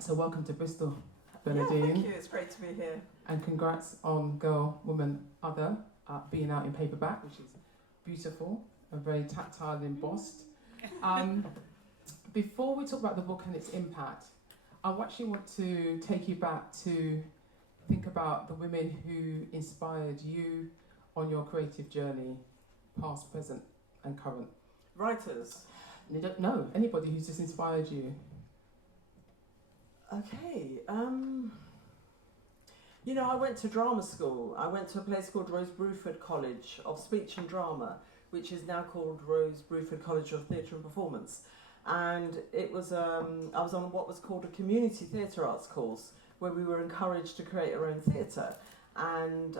So welcome to Bristol, Yeah, Bernardine. thank you. It's great to be here. And congrats on Girl, Woman, Other being out in paperback, which is beautiful and very tactile and embossed. Before we talk about the book and its impact, I actually want to take you back to think about the women who inspired you on your creative journey, past, present, and current. Writers. You don't know anybody who's just inspired you. Okay. You know, I went to drama school. I went to a place called Rose Bruford College of Speech and Drama, which is now called Rose Bruford College of Theatre and Performance. And it was, I was on what was called a community theatre arts course, where we were encouraged to create our own theatre. And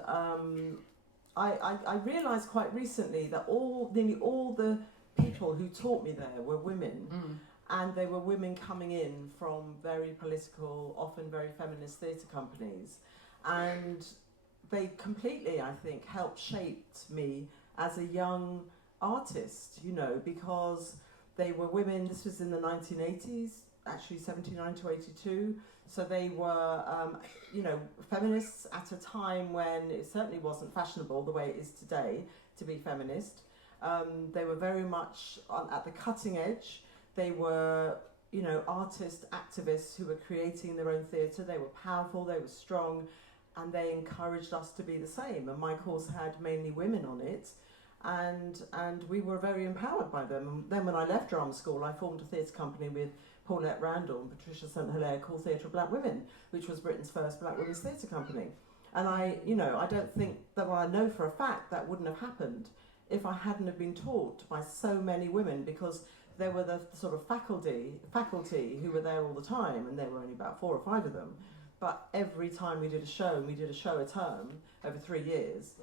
I realised quite recently that nearly all the people who taught me there were women. And they were women coming in from very political, often very feminist theatre companies. And they completely, I think, helped shape me as a young artist, you know, because they were women. This was in the 1980s, actually 79 to 82. So they were, you know, feminists at a time when it certainly wasn't fashionable the way it is today to be feminist. They were very much at the cutting edge. They were, you know, artist activists who were creating their own theatre. They were powerful, they were strong, and they encouraged us to be the same. And my course had mainly women on it, and we were very empowered by them. And then when I left drama school, I formed a theatre company with Paulette Randall and Patricia St Hilaire called Theatre of Black Women, which was Britain's first black women's theatre company. And I don't think that, well, I know for a fact that wouldn't have happened if I hadn't have been taught by so many women, because there were the sort of faculty who were there all the time, and there were only about 4 or 5 of them. But every time we did a show, and we did a show a term over 3 years,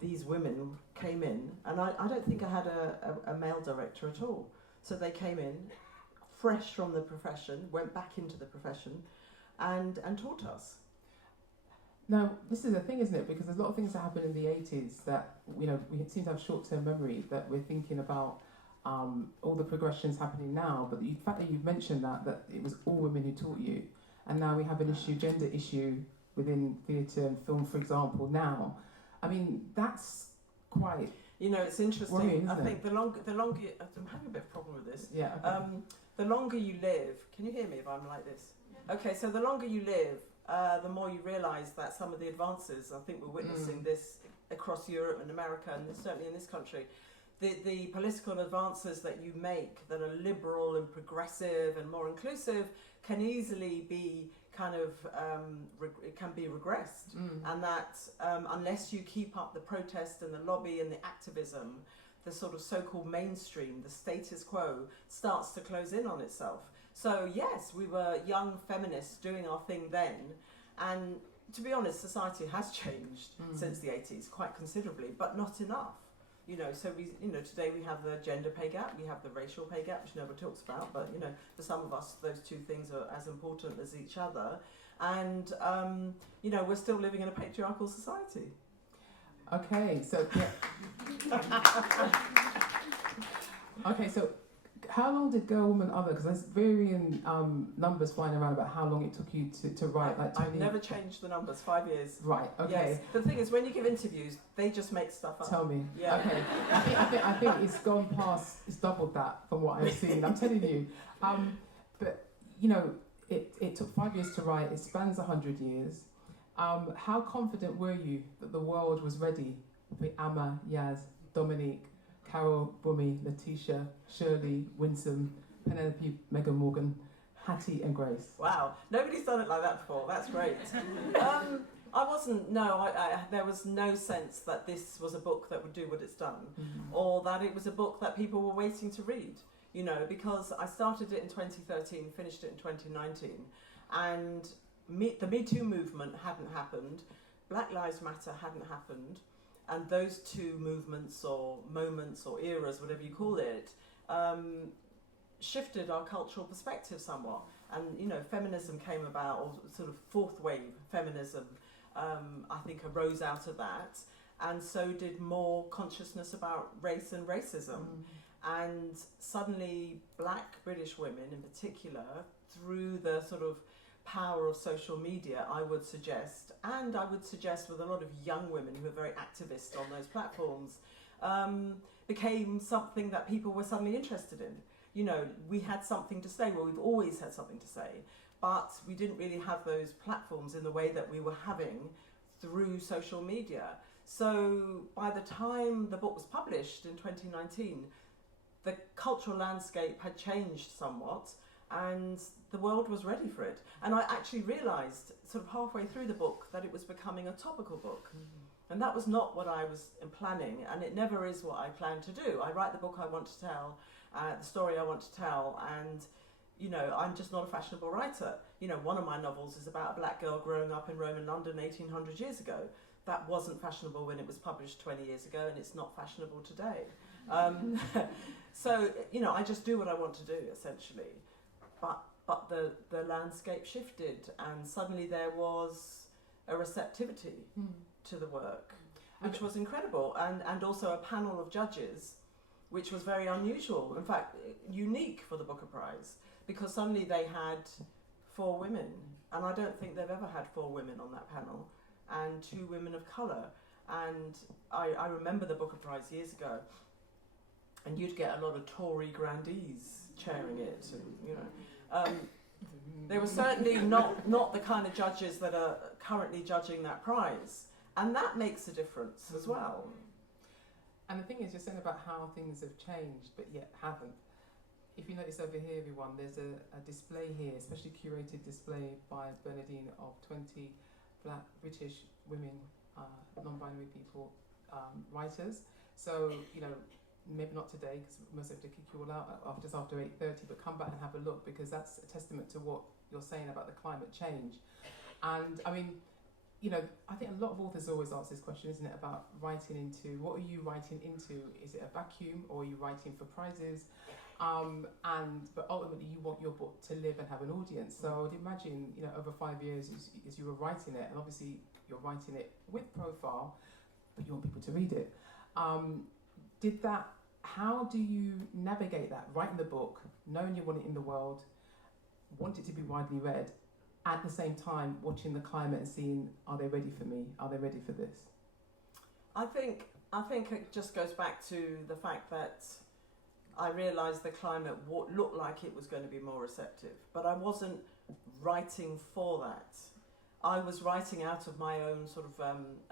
these women came in, and I don't think I had a male director at all. So they came in, fresh from the profession, went back into the profession, and taught us. Now, this is the thing, isn't it? Because there's a lot of things that happened in the 80s that, you know, we seem to have short-term memory, that we're thinking about all the progressions happening now, but the fact that you've mentioned that it was all women who taught you, and now we have an gender issue within theatre and film, for example, now. I mean, that's quite... You know, it's interesting. Worrying, I isn't think the longer I'm having a bit of a problem with this. Yeah. Okay. The longer you live, can you hear me if I'm like this? Okay, so the longer you live, the more you realise that some of the advances, I think we're witnessing this across Europe and America, and certainly in this country, the political advances that you make that are liberal and progressive and more inclusive can easily be kind of, it can be regressed. And that unless you keep up the protest and the lobby and the activism, the sort of so-called mainstream, the status quo, starts to close in on itself. So yes, we were young feminists doing our thing then, and to be honest, society has changed since the 80s quite considerably, but not enough. You know, so today we have the gender pay gap, we have the racial pay gap, which nobody talks about, but you know, for some of us, those two things are as important as each other. And you know, we're still living in a patriarchal society. Okay, so okay, so how long did Girl, Woman, Other? Because there's varying numbers flying around about how long it took you to write. Like 20... I've never changed the numbers. 5 years. Right. Okay. Yes. The thing is, when you give interviews, they just make stuff up. Tell me. Yeah. Okay. I think it's gone past. It's doubled that from what I've seen. I'm telling you. But you know, it took 5 years to write. It spans 100 years. How confident were you that the world was ready for Amma, Yaz, Dominique, Carol, Bumi, Letitia, Shirley, Winsome, Penelope, Megan Morgan, Hattie and Grace. Wow, nobody's done it like that before. That's great. I wasn't, no, there was no sense that this was a book that would do what it's done, or that it was a book that people were waiting to read, you know, because I started it in 2013, finished it in 2019, and the Me Too movement hadn't happened, Black Lives Matter hadn't happened, and those two movements or moments or eras, whatever you call it, shifted our cultural perspective somewhat. And, you know, feminism came about, or sort of fourth wave feminism, I think arose out of that. And so did more consciousness about race and racism. And suddenly black British women in particular, through the sort of power of social media, I would suggest, and I would suggest with a lot of young women who are very activist on those platforms, became something that people were suddenly interested in. You know, we had something to say. Well, we've always had something to say, but we didn't really have those platforms in the way that we were having through social media. So by the time the book was published in 2019, the cultural landscape had changed somewhat, and the world was ready for it. And I actually realised sort of halfway through the book that it was becoming a topical book. And that was not what I was planning, and it never is what I plan to do. I write the book I want to tell, the story I want to tell, and you know, I'm just not a fashionable writer. You know, one of my novels is about a black girl growing up in Roman London 1800 years ago. That wasn't fashionable when it was published 20 years ago, and it's not fashionable today. So, you know, I just do what I want to do, essentially. But the landscape shifted, and suddenly there was a receptivity to the work, which was incredible, and also a panel of judges, which was very unusual, in fact, unique for the Booker Prize, because suddenly they had 4 women, and I don't think they've ever had 4 women on that panel, and 2 women of colour. And I remember the Booker Prize years ago, and you'd get a lot of Tory grandees chairing it, and, you know. They were certainly not the kind of judges that are currently judging that prize, and that makes a difference as well. And the thing is, you're saying about how things have changed, but yet haven't. If you notice over here, everyone, there's a display here, especially curated display by Bernardine of 20 black British women, non-binary people, writers. So, you know, maybe not today, because most have to kick you all out just after 8:30, but come back and have a look, because that's a testament to what you're saying about the climate change. And I mean, you know, I think a lot of authors always ask this question, isn't it, about writing into, what are you writing into? Is it a vacuum, or are you writing for prizes? But ultimately you want your book to live and have an audience. So I would imagine, you know, over 5 years as you were writing it, and obviously you're writing it with profile, but you want people to read it. How do you navigate that, writing the book, knowing you want it in the world, want it to be widely read, at the same time watching the climate and seeing, are they ready for me? Are they ready for this? I think it just goes back to the fact that I realised the climate looked like it was going to be more receptive, but I wasn't writing for that. I was writing out of my own sort of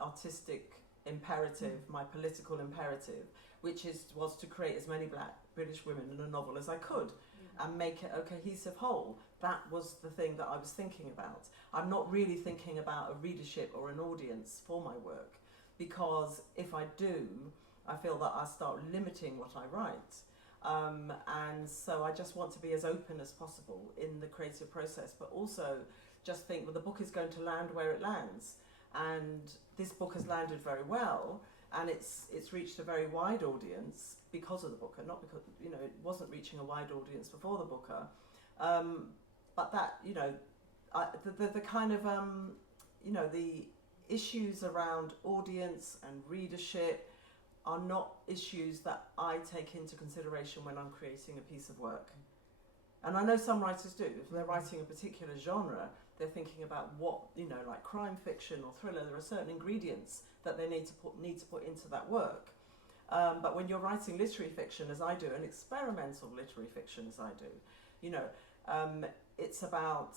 artistic imperative, my political imperative, which was to create as many black British women in a novel as I could and make it a cohesive whole. That was the thing that I was thinking about. I'm not really thinking about a readership or an audience for my work, because if I do, I feel that I start limiting what I write. And so I just want to be as open as possible in the creative process, but also just think, well, the book is going to land where it lands. And this book has landed very well, and it's reached a very wide audience because of the Booker, not because, you know, it wasn't reaching a wide audience before the Booker. But that, you know, the kind of, you know, the issues around audience and readership are not issues that I take into consideration when I'm creating a piece of work. And I know some writers do. If they're writing a particular genre, they're thinking about what, you know, like crime fiction or thriller, there are certain ingredients that they need to put into that work. But when you're writing literary fiction, as I do, and experimental literary fiction, as I do, you know, it's about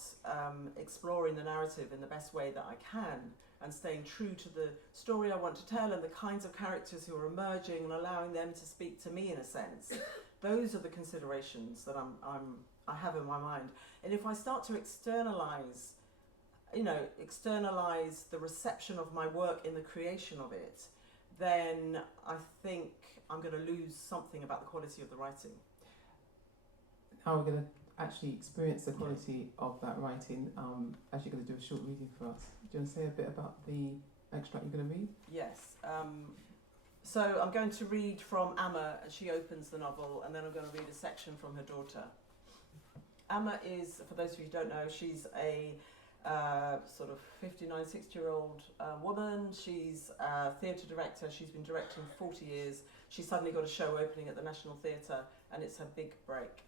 exploring the narrative in the best way that I can, and staying true to the story I want to tell and the kinds of characters who are emerging and allowing them to speak to me in a sense. Those are the considerations that I have in my mind. And if I start to externalize the reception of my work in the creation of it, then I think I'm going to lose something about the quality of the writing. Now we're going to actually experience the quality of that writing as you're going to do a short reading for us. Do you want to say a bit about the extract you're going to read? Yes. So I'm going to read from Amma as she opens the novel, and then I'm going to read a section from her daughter. Amma is, for those of you who don't know, she's a sort of 59, 60-year-old woman. She's a theatre director. She's been directing for 40 years. She's suddenly got a show opening at the National Theatre, and it's her big break.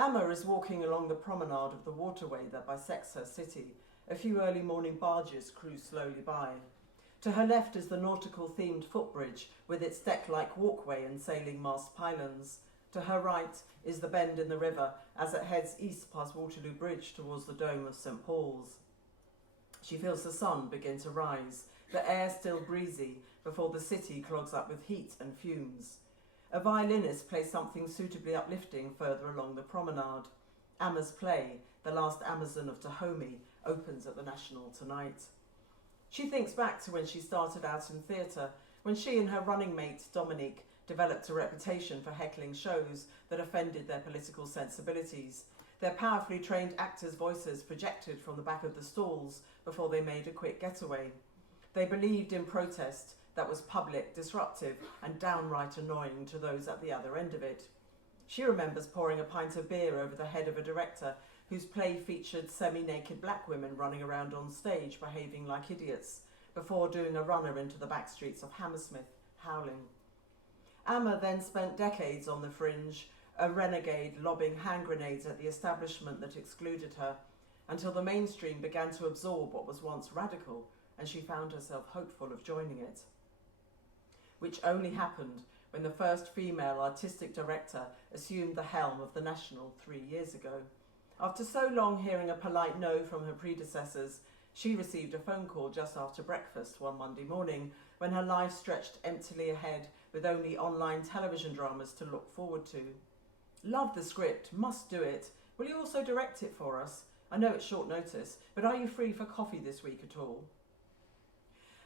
Amma is walking along the promenade of the waterway that bisects her city. A few early morning barges cruise slowly by. To her left is the nautical-themed footbridge with its deck-like walkway and sailing mast pylons. To her right is the bend in the river as it heads east past Waterloo Bridge towards the dome of St Paul's. She feels the sun begin to rise, the air still breezy before the city clogs up with heat and fumes. A violinist plays something suitably uplifting further along the promenade. Amma's play, The Last Amazon of Dahomey, opens at the National tonight. She thinks back to when she started out in theatre, when she and her running mate Dominique developed a reputation for heckling shows that offended their political sensibilities. Their powerfully trained actors' voices projected from the back of the stalls before they made a quick getaway. They believed in protest that was public, disruptive, and downright annoying to those at the other end of it. She remembers pouring a pint of beer over the head of a director whose play featured semi-naked black women running around on stage behaving like idiots before doing a runner into the back streets of Hammersmith, howling. Amma then spent decades on the fringe, a renegade lobbing hand grenades at the establishment that excluded her, until the mainstream began to absorb what was once radical, and she found herself hopeful of joining it. Which only happened when the first female artistic director assumed the helm of the National 3 years ago. After so long hearing a polite no from her predecessors, she received a phone call just after breakfast one Monday morning when her life stretched emptily ahead with only online television dramas to look forward to. Love the script, must do it. Will you also direct it for us? I know it's short notice, but are you free for coffee this week at all?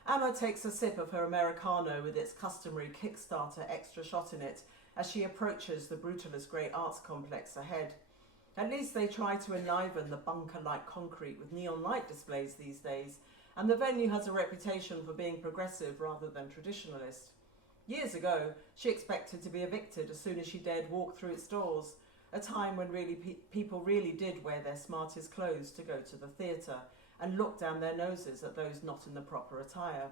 Amma takes a sip of her Americano with its customary Kickstarter extra shot in it as she approaches the Brutalist Great Arts Complex ahead. At least they try to enliven the bunker-like concrete with neon light displays these days, and the venue has a reputation for being progressive rather than traditionalist. Years ago, she expected to be evicted as soon as she dared walk through its doors, a time when people really did wear their smartest clothes to go to the theatre and look down their noses at those not in the proper attire.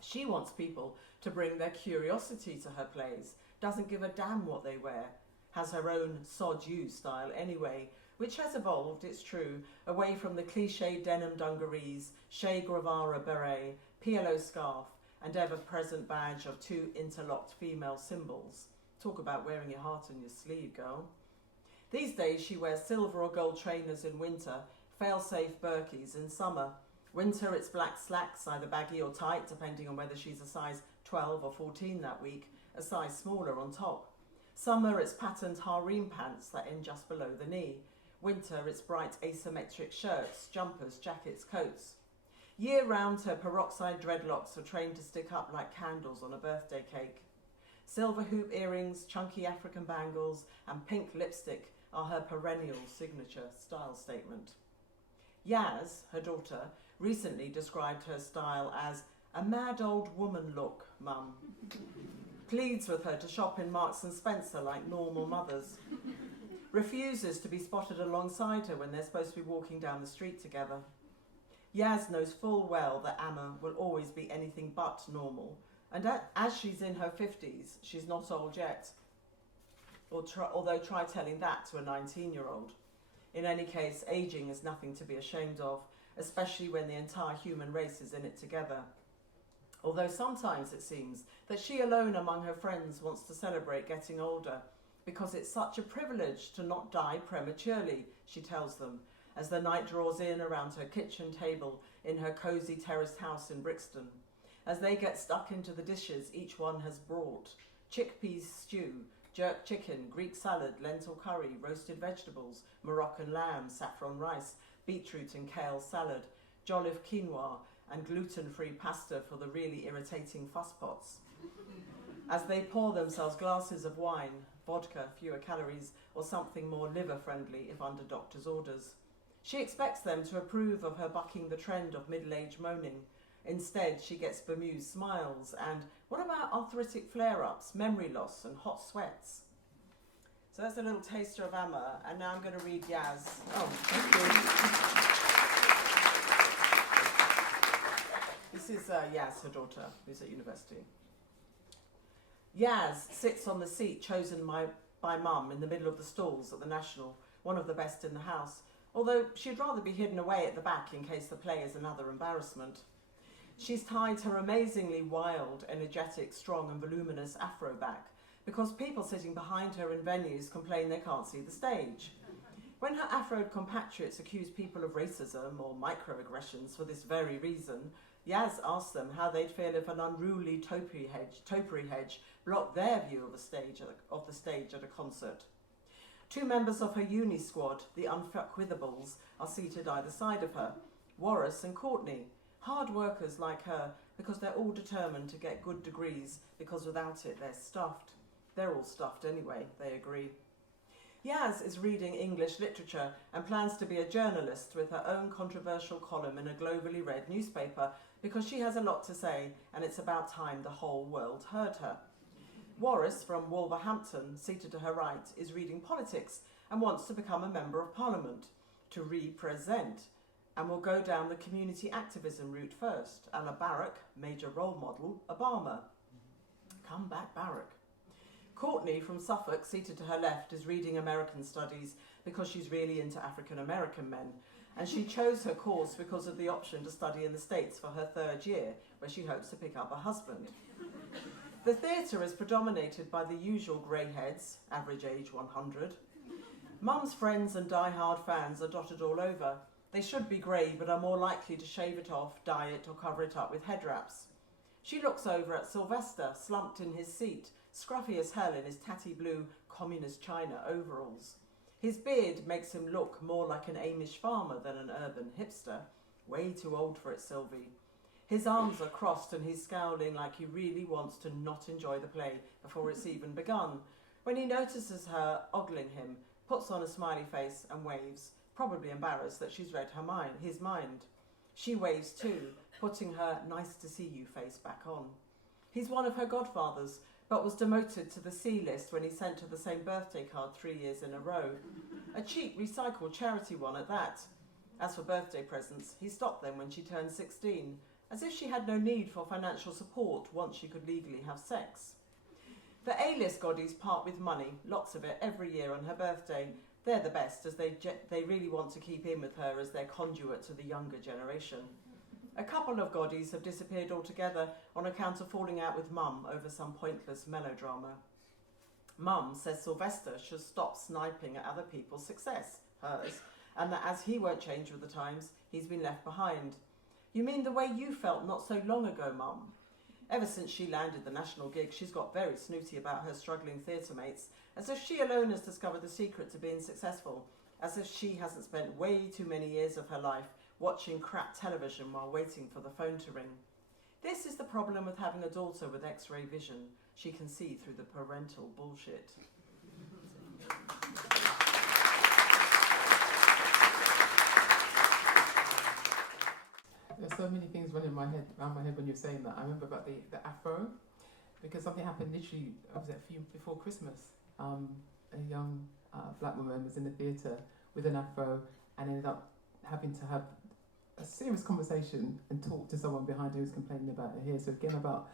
She wants people to bring their curiosity to her plays, doesn't give a damn what they wear, has her own sod you style anyway, which has evolved, it's true, away from the cliché denim dungarees, Che Guevara beret, PLO scarf, and ever-present badge of two interlocked female symbols. Talk about wearing your heart on your sleeve, girl. These days she wears silver or gold trainers in winter, fail-safe Birkies in summer. Winter it's black slacks, either baggy or tight, depending on whether she's a size 12 or 14 that week, a size smaller on top. Summer it's patterned harem pants that end just below the knee. Winter it's bright asymmetric shirts, jumpers, jackets, coats. Year-round her peroxide dreadlocks are trained to stick up like candles on a birthday cake. Silver hoop earrings, chunky African bangles, and pink lipstick are her perennial signature style statement. Yaz, her daughter, recently described her style as a mad old woman look, mum. Pleads with her to shop in Marks and Spencer like normal mothers. Refuses to be spotted alongside her when they're supposed to be walking down the street together. Yaz knows full well that Amma will always be anything but normal, and as she's in her 50s, she's not old yet. Although try telling that to a 19-year-old. In any case, ageing is nothing to be ashamed of, especially when the entire human race is in it together. Although sometimes it seems that she alone among her friends wants to celebrate getting older, because it's such a privilege to not die prematurely, she tells them, as the night draws in around her kitchen table in her cosy terraced house in Brixton. As they get stuck into the dishes each one has brought: chickpeas stew, jerk chicken, Greek salad, lentil curry, roasted vegetables, Moroccan lamb, saffron rice, beetroot and kale salad, jollof quinoa, and gluten-free pasta for the really irritating fusspots. As they pour themselves glasses of wine, vodka, fewer calories, or something more liver-friendly if under doctor's orders. She expects them to approve of her bucking the trend of middle-age moaning. Instead, she gets bemused smiles and, what about arthritic flare-ups, memory loss, and hot sweats? So that's a little taster of Amma, and now I'm going to read Yaz. Oh, thank you. This is Yaz, her daughter, who's at university. Yaz sits on the seat chosen by by Mum in the middle of the stalls at the National, one of the best in the house, although she'd rather be hidden away at the back in case the play is another embarrassment. She's tied her amazingly wild, energetic, strong and voluminous afro back because people sitting behind her in venues complain they can't see the stage. When her afroed compatriots accuse people of racism or microaggressions for this very reason, Yaz asks them how they'd feel if an unruly topiary hedge blocked their view of the stage at a concert. Two members of her uni squad, the Unfuckwithables, are seated either side of her, Warris and Courtney, hard workers like her because they're all determined to get good degrees because without it they're stuffed. They're all stuffed anyway, they agree. Yaz is reading English literature and plans to be a journalist with her own controversial column in a globally read newspaper because she has a lot to say and it's about time the whole world heard her. Warris from Wolverhampton, seated to her right, is reading politics and wants to become a member of parliament, to represent, and will go down the community activism route first, a la Barack, major role model, Obama. Come back, Barack. Courtney from Suffolk, seated to her left, is reading American studies because she's really into African American men, and she chose her course because of the option to study in the States for her third year, where she hopes to pick up a husband. The theatre is predominated by the usual greyheads, average age 100. Mum's friends and die-hard fans are dotted all over. They should be grey, but are more likely to shave it off, dye it, or cover it up with head wraps. She looks over at Sylvester, slumped in his seat, scruffy as hell in his tatty blue communist China overalls. His beard makes him look more like an Amish farmer than an urban hipster. Way too old for it, Sylvie. His arms are crossed and he's scowling like he really wants to not enjoy the play before it's even begun. When he notices her ogling him, puts on a smiley face and waves, probably embarrassed that she's read his mind. She waves too, putting her nice to see you face back on. He's one of her godfathers, but was demoted to the C list when he sent her the same birthday card 3 years in a row. A cheap recycled charity one at that. As for birthday presents, he stopped them when she turned 16, as if she had no need for financial support once she could legally have sex. The A-list goddies part with money, lots of it, every year on her birthday. They're the best, as they really want to keep in with her as their conduit to the younger generation. A couple of goddies have disappeared altogether on account of falling out with Mum over some pointless melodrama. Mum says Sylvester should stop sniping at other people's success, hers, and that as he won't change with the times, he's been left behind. You mean the way you felt not so long ago, Mum? Ever since she landed the national gig, she's got very snooty about her struggling theatre mates, as if she alone has discovered the secret to being successful, as if she hasn't spent way too many years of her life watching crap television while waiting for the phone to ring. This is the problem with having a daughter with X-ray vision. She can see through the parental bullshit. There's so many things running around my head when you're saying that. I remember about the afro, because something happened literally, before Christmas. A young black woman was in the theatre with an afro and ended up having to have a serious conversation and talk to someone behind her who's complaining about her hair. So again, about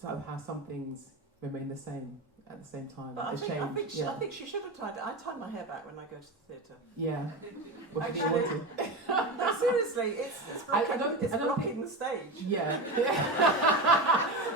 sort of how some things remain the same at the same time. But I think she should have tied it. I tie my hair back when I go to the theatre. Yeah. What did you Actually, want to? No, seriously, it's blocking the stage. Yeah.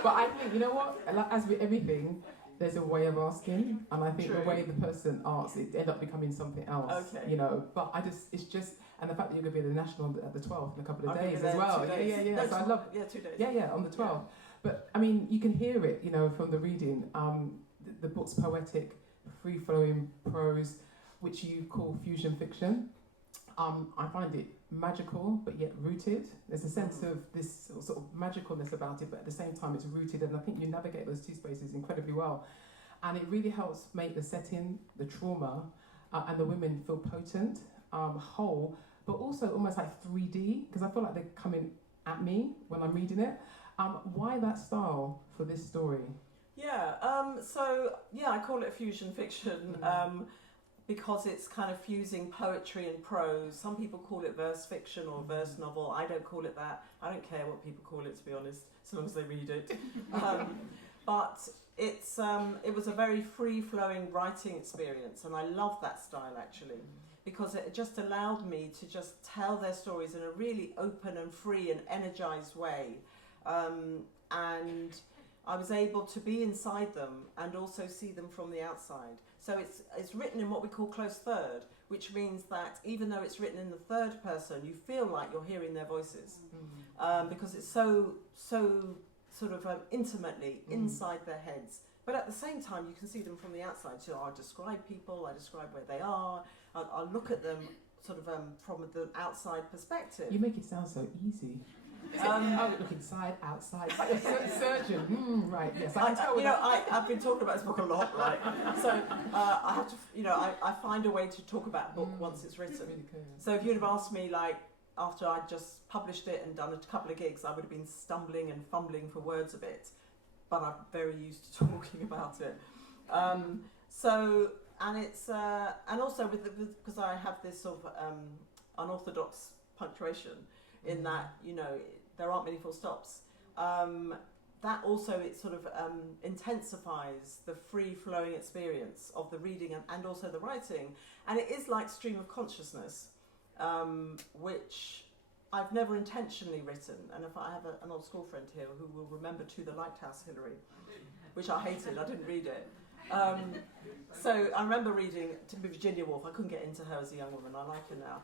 But I think, you know what? Like, as with everything, there's a way of asking, and I think True. the way the person asks, it end up becoming something else. Okay. You know. But it's just, and the fact that you're going to be at the National at the 12th in a couple of I'll be days there as well. 2 days. Yeah. No, So I love. 2 days. Yeah, on the 12th. But I mean, you can hear it, you know, from the reading. The book's poetic, free-flowing prose, which you call fusion fiction. I find it magical, but yet rooted. There's a sense of this sort of magicalness about it, but at the same time it's rooted, and I think you navigate those two spaces incredibly well. And it really helps make the setting, the trauma, and the women feel potent, whole, but also almost like 3D, because I feel like they're coming at me when I'm reading it. Why that style for this story? Yeah, I call it fusion fiction because it's kind of fusing poetry and prose. Some people call it verse fiction or verse novel. I don't call it that. I don't care what people call it, to be honest, as long as they read it. But it was a very free-flowing writing experience, and I love that style actually, because it just allowed me to just tell their stories in a really open and free and energized way, and I was able to be inside them and also see them from the outside. So it's written in what we call close third, which means that even though it's written in the third person, you feel like you're hearing their voices, because it's so sort of intimately inside their heads. But at the same time, you can see them from the outside. So I describe people, I describe where they are, I'll look at them sort of from the outside perspective. You make it sound so easy. Look inside, outside, like a surgeon. Right, yes, I can tell. I've been talking about this book a lot, right? So I have to, I find a way to talk about a book once it's written. Really cool. So if you'd have asked me, like, after I'd just published it and done a couple of gigs, I would have been stumbling and fumbling for words a bit, but I'm very used to talking about it. And also because I have this sort of unorthodox punctuation, in that there aren't many full stops. That also it sort of intensifies the free-flowing experience of the reading and also the writing, and it is like stream of consciousness, which I've never intentionally written. And if I have an old school friend here who will remember To the Lighthouse, Hilary, which I hated, I didn't read it. So I remember reading Virginia Woolf. I couldn't get into her as a young woman. I like her now.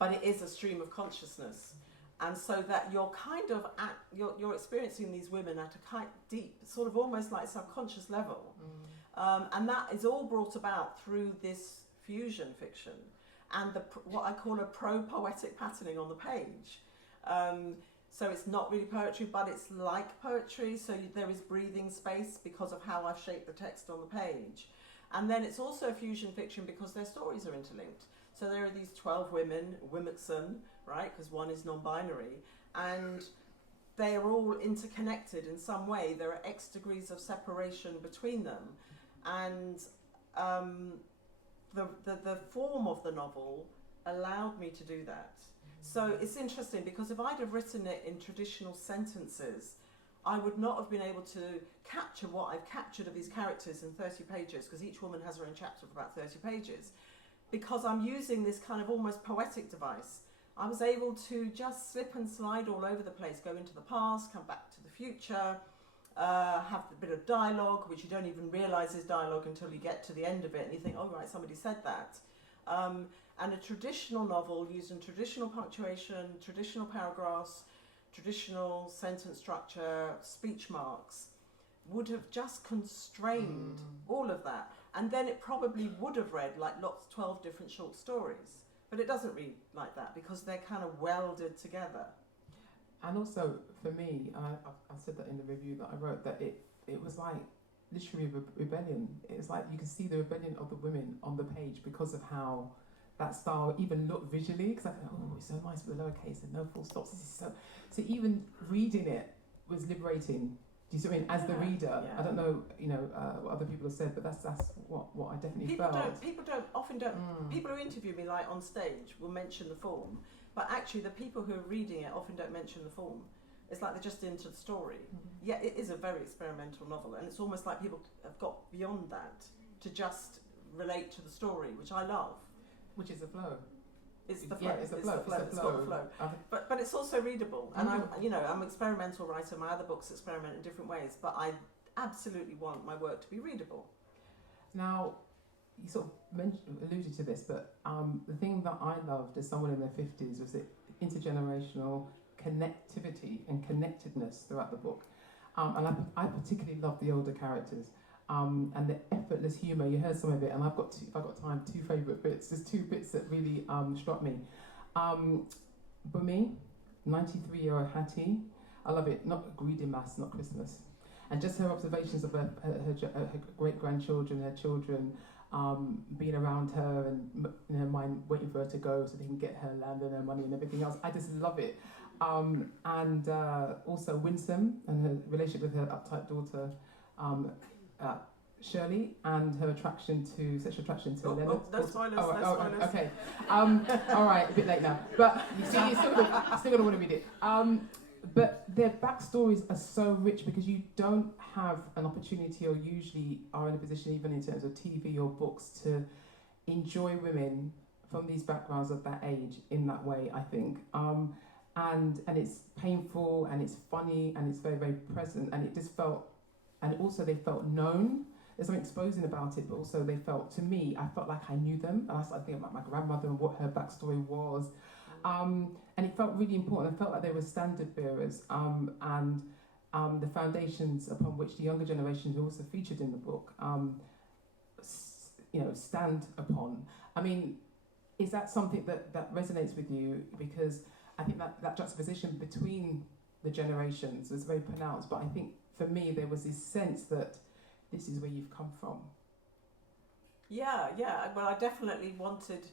But it is a stream of consciousness, and so that you're kind of you're experiencing these women at a quite deep, sort of almost like subconscious level, and that is all brought about through this fusion fiction and what I call a pro-poetic patterning on the page. So it's not really poetry, but it's like poetry. So there is breathing space because of how I've shaped the text on the page, and then it's also fusion fiction because their stories are interlinked. So there are these 12 women, Wimmockson, right, because one is non-binary, and they are all interconnected in some way. There are X degrees of separation between them, and the form of the novel allowed me to do that. So it's interesting, because if I'd have written it in traditional sentences, I would not have been able to capture what I've captured of these characters in 30 pages, because each woman has her own chapter of about 30 pages. Because I'm using this kind of almost poetic device, I was able to just slip and slide all over the place, go into the past, come back to the future, have a bit of dialogue, which you don't even realise is dialogue until you get to the end of it, and you think, oh right, somebody said that. And a traditional novel using traditional punctuation, traditional paragraphs, traditional sentence structure, speech marks, would have just constrained all of that. And then it probably would have read like 12 different short stories. But it doesn't read like that because they're kind of welded together. And also, for me, I said that in the review that I wrote, that it was like literary rebellion. It's like you can see the rebellion of the women on the page because of how that style even looked visually. Because I thought, oh, it's so nice with the lowercase and no full stops. So even reading it was liberating. Do you see what I mean? As the reader, I don't know, what other people have said, but that's what I definitely felt. People don't. People who interview me, like on stage, will mention the form, but actually the people who are reading it often don't mention the form. It's like they're just into the story. Yeah, it is a very experimental novel, and it's almost like people have got beyond that to just relate to the story, which I love. Which is the flow. It's the flow. Yeah, it's the flow. It's got the flow. But it's also readable. And I'm an experimental writer. My other books experiment in different ways, but I absolutely want my work to be readable. Now, you sort of alluded to this, but the thing that I loved as someone in their 50s was the intergenerational connectivity and connectedness throughout the book. And I particularly loved the older characters. And the effortless humour, you heard some of it, and I've got if I've got time, 2 favourite bits. There's 2 bits that really struck me. Bumi, 93-year-old Hattie, I love it, not greedy mass, not Christmas. And just her observations of her great-grandchildren, her children, being around her and in her mind waiting for her to go so they can get her land and her money and everything else. I just love it. And also Winsome and her relationship with her uptight daughter, Shirley, and her sexual attraction to Leonard. No spoilers. Okay. All right, a bit late now. But you see, you're still gonna want to read it. but their backstories are so rich because you don't have an opportunity, or usually are in a position, even in terms of TV or books, to enjoy women from these backgrounds of that age in that way, I think. And it's painful and it's funny and it's very, very present, and it just felt, and also they felt known. There's something exposing about it, but also they felt, to me, I felt like I knew them, and I started thinking about my grandmother and what her backstory was. And it felt really important. I felt like they were standard bearers, and the foundations upon which the younger generation, who also featured in the book, stand upon. I mean, is that something that resonates with you? Because I think that juxtaposition between the generations was very pronounced, but I think for me there was this sense that this is where you've come from. Yeah. Well, I definitely wanted,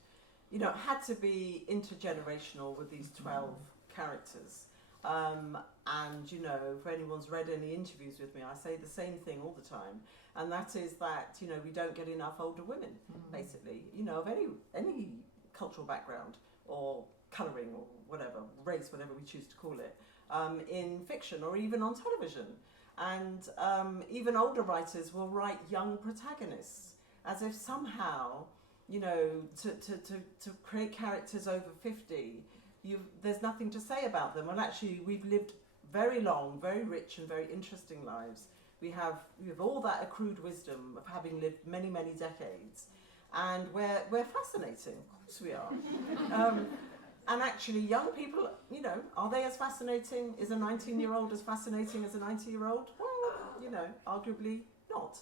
it had to be intergenerational with these 12 characters. And, if anyone's read any interviews with me, I say the same thing all the time. And that is that, we don't get enough older women, basically, of any cultural background or colouring or whatever, race, whatever we choose to call it, in fiction or even on television. And even older writers will write young protagonists as if somehow, to create characters over 50, there's nothing to say about them. And actually, we've lived very long, very rich and very interesting lives. We have all that accrued wisdom of having lived many, many decades. And we're fascinating, of course we are. And actually, young people, are they as fascinating? Is a 19-year-old as fascinating as a 90-year-old? Well, arguably not.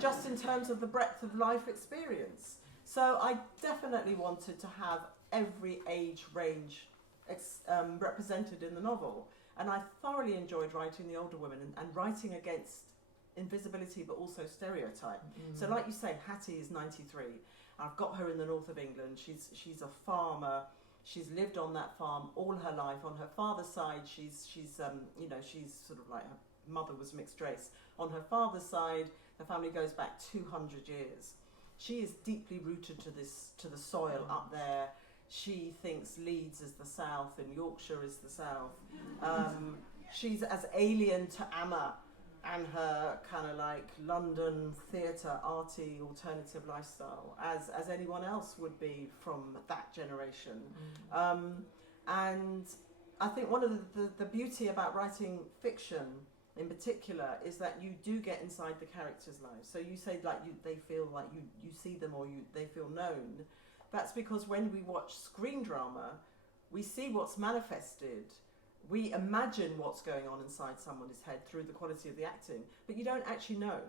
Just in terms of the breadth of life experience. So I definitely wanted to have every age range represented in the novel. And I thoroughly enjoyed writing the older women and writing against invisibility, but also stereotype. So like you say, Hattie is 93. I've got her in the north of England. She's a farmer. She's lived on that farm all her life. On her father's side, she's sort of like, her mother was mixed race. On her father's side, the family goes back 200 years. She is deeply rooted to the soil up there. She thinks Leeds is the south and Yorkshire is the south. She's as alien to Amma and her kind of like London theatre, arty, alternative lifestyle as anyone else would be from that generation. And I think one of the beauty about writing fiction in particular is that you do get inside the characters' lives. So you say like they feel like you see them or they feel known. That's because when we watch screen drama, we see what's manifested. We imagine what's going on inside someone's head through the quality of the acting, but you don't actually know.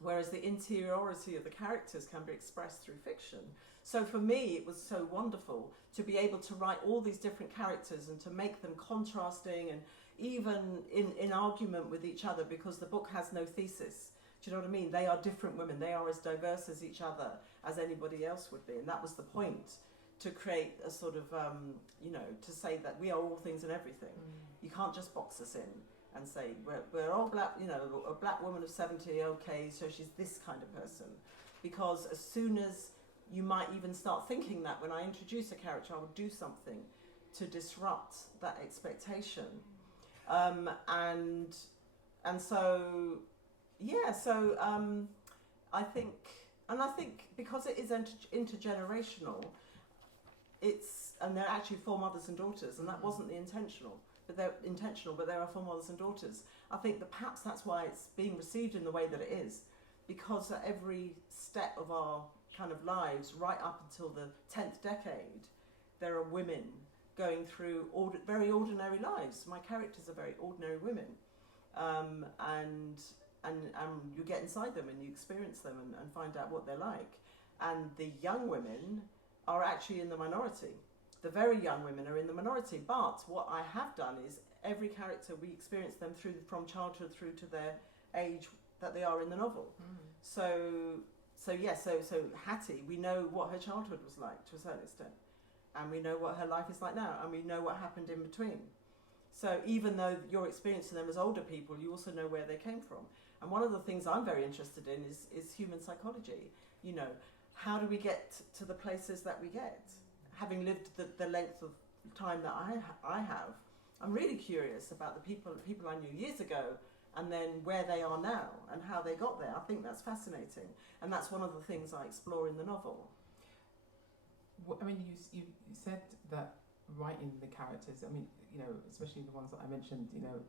Whereas the interiority of the characters can be expressed through fiction. So for me, it was so wonderful to be able to write all these different characters and to make them contrasting and even in argument with each other, because the book has no thesis. Do you know what I mean? They are different women. They are as diverse as each other as anybody else would be. And that was the point, to create a sort of, to say that we are all things and everything. You can't just box us in and say, we're all black, a black woman of 70, okay, so she's this kind of person. Because as soon as you might even start thinking that, when I introduce a character, I would do something to disrupt that expectation. I think because it is intergenerational, and they're actually 4 mothers and daughters, and that wasn't the intentional, but there are 4 mothers and daughters. I think that perhaps that's why it's being received in the way that it is, because at every step of our kind of lives, right up until the 10th decade, there are women going through very ordinary lives. My characters are very ordinary women, and you get inside them and you experience them and find out what they're like. And the young women are actually in the minority. The very young women are in the minority. But what I have done is every character, we experience them from childhood through to their age that they are in the novel. So Hattie, we know what her childhood was like to a certain extent. And we know what her life is like now, and we know what happened in between. So even though you're experiencing them as older people, you also know where they came from. And one of the things I'm very interested in is human psychology. How do we get to the places that we get? Having lived the length of time that I have, I'm really curious about the people I knew years ago, and then where they are now and how they got there. I think that's fascinating, and that's one of the things I explore in the novel. I mean, you said that writing the characters, I mean, you know, especially the ones that I mentioned, you know,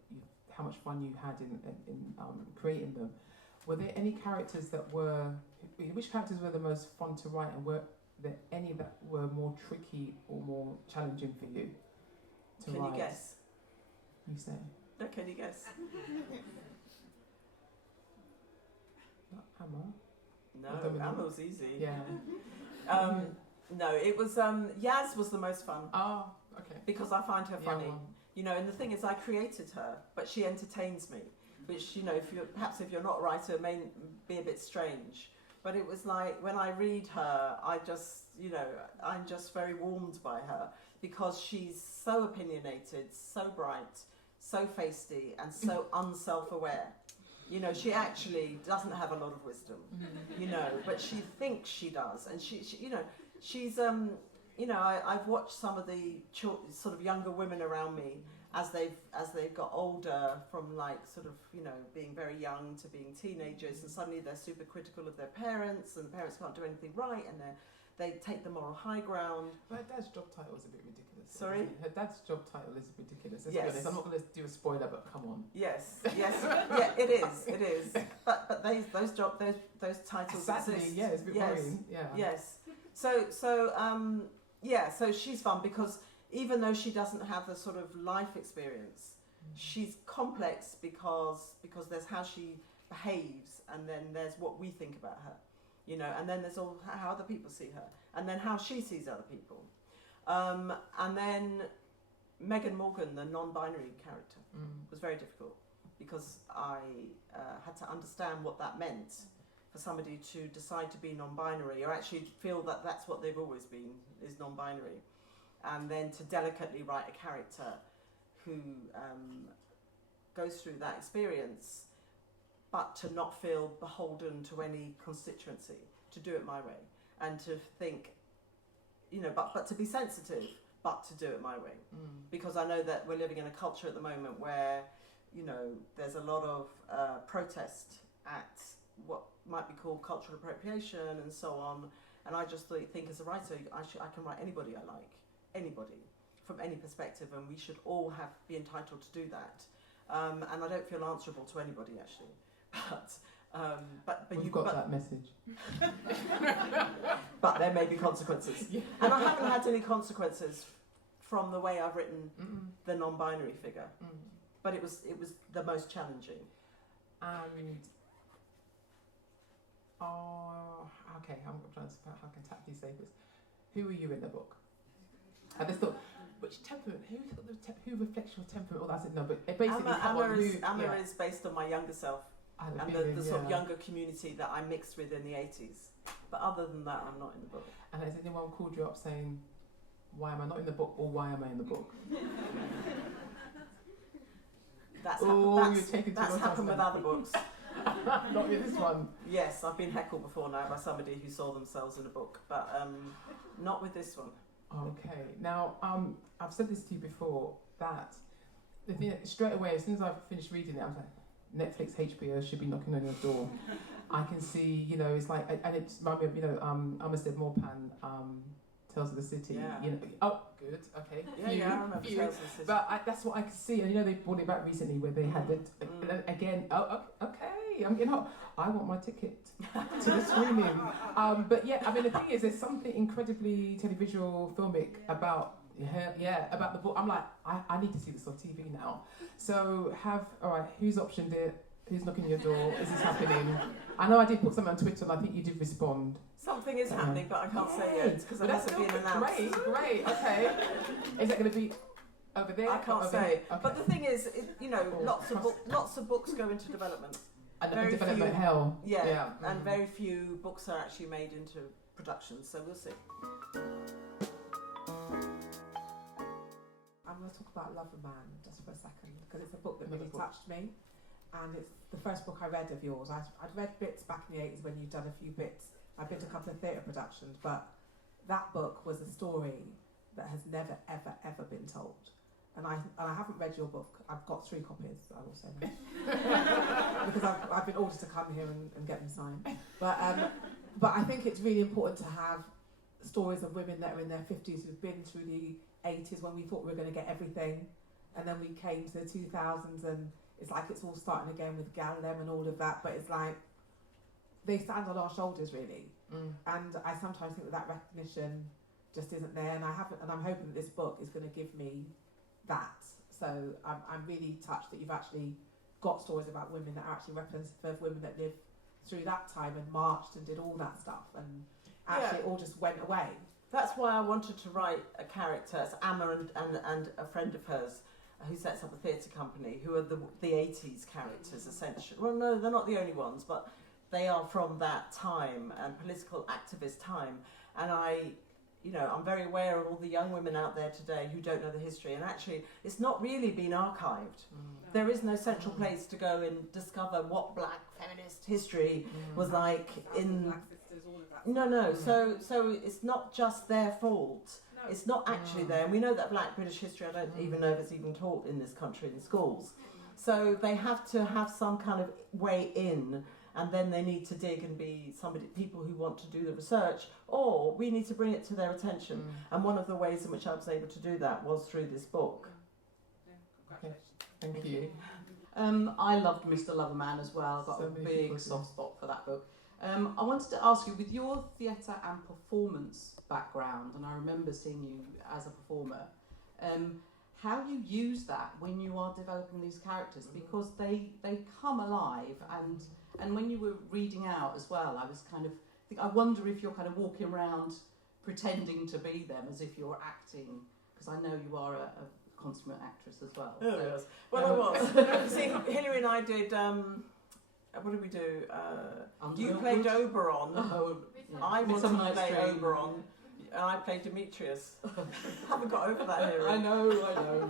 how much fun you had in creating them. Were there any characters which characters were the most fun to write, and were there any that were more tricky or more challenging for you to write? Can you guess? You say? No, can you guess? Not Emma. No, Emma was easy. Yeah. No, it was Yaz was the most fun. Oh, okay. Because I find her funny. Yeah, well. You know, and the thing is, I created her, but she entertains me, which, you know, if you're not a writer, may be a bit strange. But it was like, when I read her, I just, you know, I'm just very warmed by her, because she's so opinionated, so bright, so feisty, and so unself-aware. You know, she actually doesn't have a lot of wisdom, you know, but she thinks she does. And she you know, she's, you know, I've watched some of the sort of younger women around me as they've got older, from like sort of, you know, being very young to being teenagers, and suddenly they're super critical of their parents, and the parents can't do anything right, and they take the moral high ground. But her dad's job title is a bit ridiculous. Sorry? Her dad's job title is ridiculous. Let's Yes. be honest. I'm not going to do a spoiler, but come on. Yes, yeah, it is. But those titles Sadly, exist. yeah, it's a bit worrying. Yeah. Yes. So she's fun, because even though she doesn't have the sort of life experience, she's complex because there's how she behaves, and then there's what we think about her, you know, and then there's all how other people see her, and then how she sees other people. And then Megan Morgan, the non-binary character, was very difficult, because I had to understand what that meant for somebody to decide to be non-binary, or actually feel that that's what they've always been, is non-binary, and then to delicately write a character who goes through that experience, but to not feel beholden to any constituency, to do it my way, and to think, you know, but to be sensitive, but to do it my way. Because I know that we're living in a culture at the moment where, you know, there's a lot of protest at what might be called cultural appropriation and so on, and I just think as a writer, I can write anybody I like, anybody, from any perspective, and we should all be entitled to do that. And I don't feel answerable to anybody, actually. But We've got that message. But there may be consequences. Yeah. And I haven't had any consequences from the way I've written the non-binary figure. But it was the most challenging. And okay, I'm trying to figure out how I can tactfully say this. Who were you in the book? I just thought, which temperament? Who reflects your temperament? All that's it. No, but basically, Amma is based on my younger self, and the sort of younger community that I mixed with in the 80s. But other than that, I'm not in the book. And has anyone called you up saying, "Why am I not in the book?" or "Why am I in the book"? That's happened with other books. Not with this one. Yes, I've been heckled before now by somebody who saw themselves in a book, but not with this one. Okay. Now, I've said this to you before, that the thing, straight away, as soon as I finished reading it, I was like, Netflix, HBO should be knocking on your door. I can see, you know, it's like, and it's reminded me of, you know, Armistead Morpan, Tales of the City. Yeah. You know, oh, good, okay. Yeah, I remember Tales of the City. But that's what I could see, and you know, they brought it back recently where they had it again. Oh, okay, I'm getting hot. I want my ticket to the screening. But yeah, I mean, the thing is, there's something incredibly televisual, filmic about about the book. I'm like, I need to see this on TV now. So all right, who's optioned it? Who's knocking on your door? Is this happening? I know I did put something on Twitter, and I think you did respond. Something is happening, but I can't say yet because it hasn't been announced. Great, okay. Is that going to be over there? I can't say. Okay. But the thing is, you know, lots of books go into development. And development hell. Yeah. And very few books are actually made into production, so we'll see. I'm going to talk about Lover Man just for a second, because it's a book that really touched me, and it's the first book I read of yours. I'd read bits back in the 80s when you'd done a few bits. I've been to a couple of theatre productions, but that book was a story that has never, ever, ever been told. and I haven't read your book. I've got 3 copies, I will say that. Because I've been ordered to come here and get them signed. But I think it's really important to have stories of women that are in their 50s who've been through the 80s when we thought we were going to get everything, and then we came to the 2000s and it's like it's all starting again with Gallem and all of that, but it's like they stand on our shoulders really. And I sometimes think that recognition just isn't there, and I'm hoping that this book is going to give me that. So I'm really touched that you've actually got stories about women that are actually representative of women that lived through that time and marched and did all that stuff, and actually it all just went away. That's why I wanted to write a character. It's Amma and a friend of hers who sets up a theatre company, who are the 80s characters, essentially. Well, no, they're not the only ones, but they are from that time, and political activist time. And I'm very aware of all the young women out there today who don't know the history, and actually it's not really been archived. There is no central place to go and discover what black feminist history was like in... Black sisters, all of that. No. So it's not just their fault. No. It's not actually there. And we know that black British history, I don't even know if it's even taught in this country in schools. So they have to have some kind of way in, and then they need to dig and be people who want to do the research, or we need to bring it to their attention. And one of the ways in which I was able to do that was through this book. Congratulations. Thank you. I loved Mr. Loverman as well. I've got a big soft spot for that book. I wanted to ask you, with your theatre and performance background, and I remember seeing you as a performer, how you use that when you are developing these characters, because they come alive, and when you were reading out as well, I was I wonder if you're kind of walking around pretending to be them as if you're acting, because I know you are a consummate actress as well. Oh, So, yes. Well, I was. See, Hilary and I did... what did we do? You played Oberon. I wanted to play Oberon, and I played Demetrius. Haven't got over that here. I know.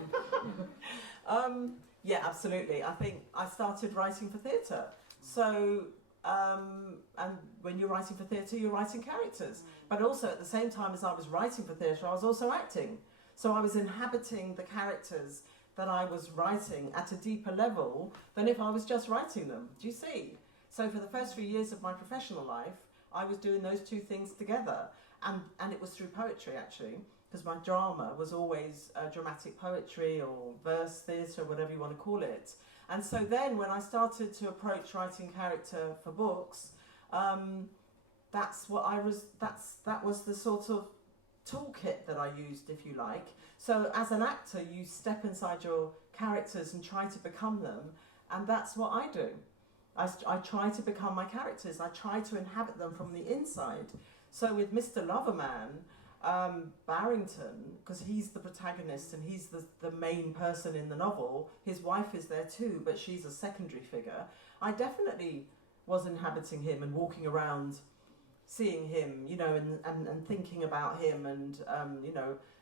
Yeah, absolutely. I think I started writing for theatre. So, and when you're writing for theatre, you're writing characters. But also at the same time as I was writing for theatre, I was also acting. So I was inhabiting the characters that I was writing at a deeper level than if I was just writing them. Do you see? So for the first 3 years of my professional life, I was doing those two things together. And it was through poetry, actually, because my drama was always dramatic poetry or verse theatre, whatever you want to call it. And so then when I started to approach writing character for books, that was the sort of toolkit that I used, if you like. So as an actor, you step inside your characters and try to become them, and that's what I do. I try to become my characters. I try to inhabit them from the inside. So with Mr. Loverman, Barrington, because he's the protagonist and he's the main person in the novel, his wife is there too, but she's a secondary figure. I definitely was inhabiting him and walking around seeing him, and thinking about him, and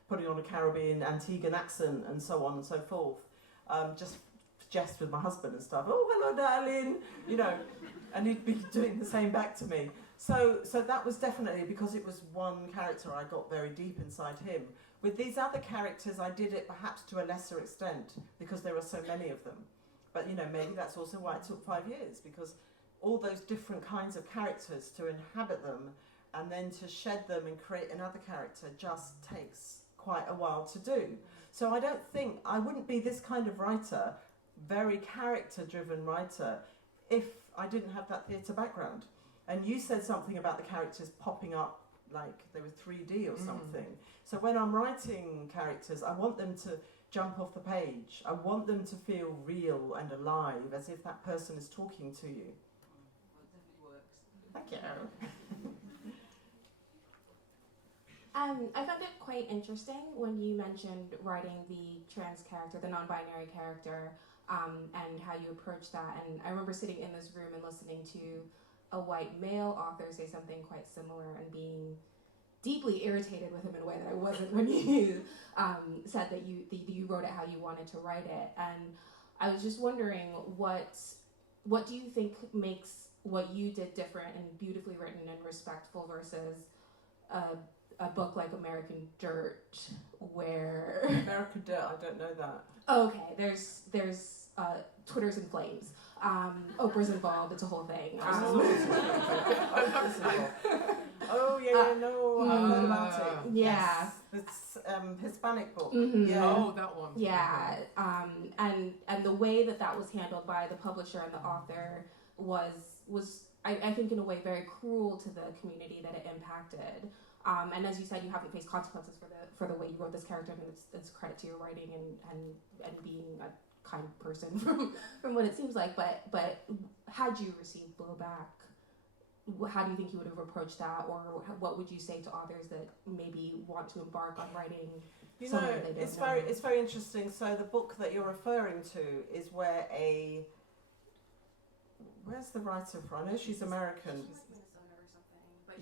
putting on a Caribbean Antiguan accent and so on and so forth, just jest with my husband and stuff. Oh, hello, darling, and he'd be doing the same back to me. So that was definitely, because it was one character, I got very deep inside him. With these other characters, I did it perhaps to a lesser extent because there are so many of them. But maybe that's also why it took 5 years, because all those different kinds of characters, to inhabit them and then to shed them and create another character just takes quite a while to do. So I wouldn't be this kind of writer, very character-driven writer, if I didn't have that theatre background. And you said something about the characters popping up like they were 3D or something. So when I'm writing characters, I want them to jump off the page. I want them to feel real and alive, as if that person is talking to you. Well, it definitely works. Thank you. I found it quite interesting when you mentioned writing the trans character, the non-binary character, and how you approach that. And I remember sitting in this room and listening to a white male author say something quite similar and being deeply irritated with him in a way that I wasn't when you said that you wrote it how you wanted to write it. And I was just wondering, what do you think makes what you did different and beautifully written and respectful versus a book like American Dirt, where American Dirt, I don't know that. okay, there's Twitter's in flames. Oprah's involved. It's a whole thing. Oh yeah, no, I've heard about it. Yeah, it's Hispanic book. Mhm. Yeah. Oh, that one. yeah, and the way that was handled by the publisher and the author was I think in a way very cruel to the community that it impacted. And as you said, you haven't faced consequences for the way you wrote this character, and it's credit to your writing and being a kind person from what it seems like. But had you received blowback, how do you think you would have approached that, or what would you say to authors that maybe want to embark on writing? You know, it's very interesting. So the book that you're referring to is where where's the writer from? I know she's American. She's Minnesota or something. But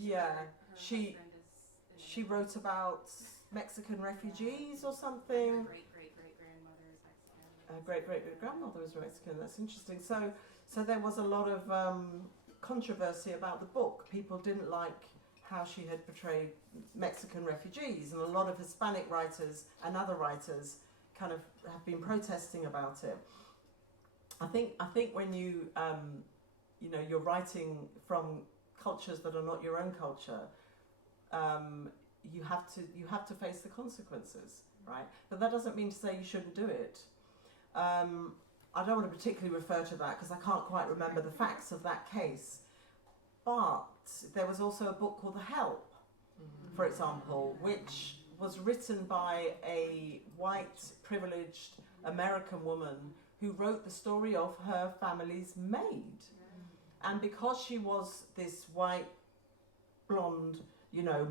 she wrote about Mexican refugees or something. Her great-great-great-grandmother is Mexican. Great-great-grandmother was Mexican. That's interesting. So there was a lot of controversy about the book. People didn't like how she had portrayed Mexican refugees, and a lot of Hispanic writers and other writers kind of have been protesting about it. I think when you you're writing from cultures that are not your own culture, you have to face the consequences, right? But that doesn't mean to say you shouldn't do it. I don't want to particularly refer to that because I can't quite remember the facts of that case. But there was also a book called The Help, for example, which was written by a white, privileged American woman who wrote the story of her family's maid. And because she was this white, blonde,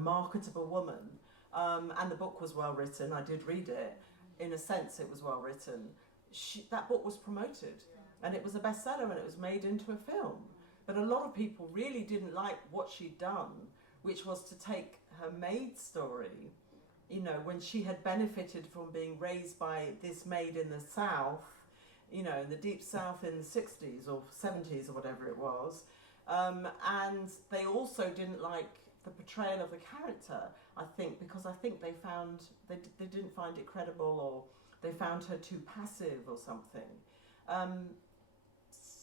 marketable woman, and the book was well written, I did read it, in a sense it was well written, that book was promoted, and it was a bestseller, and it was made into a film. But a lot of people really didn't like what she'd done, which was to take her maid story, when she had benefited from being raised by this maid in the South, in the deep South in the 60s or 70s or whatever it was. And they also didn't like the portrayal of the character, I think, because I think they didn't find it credible, or they found her too passive or something.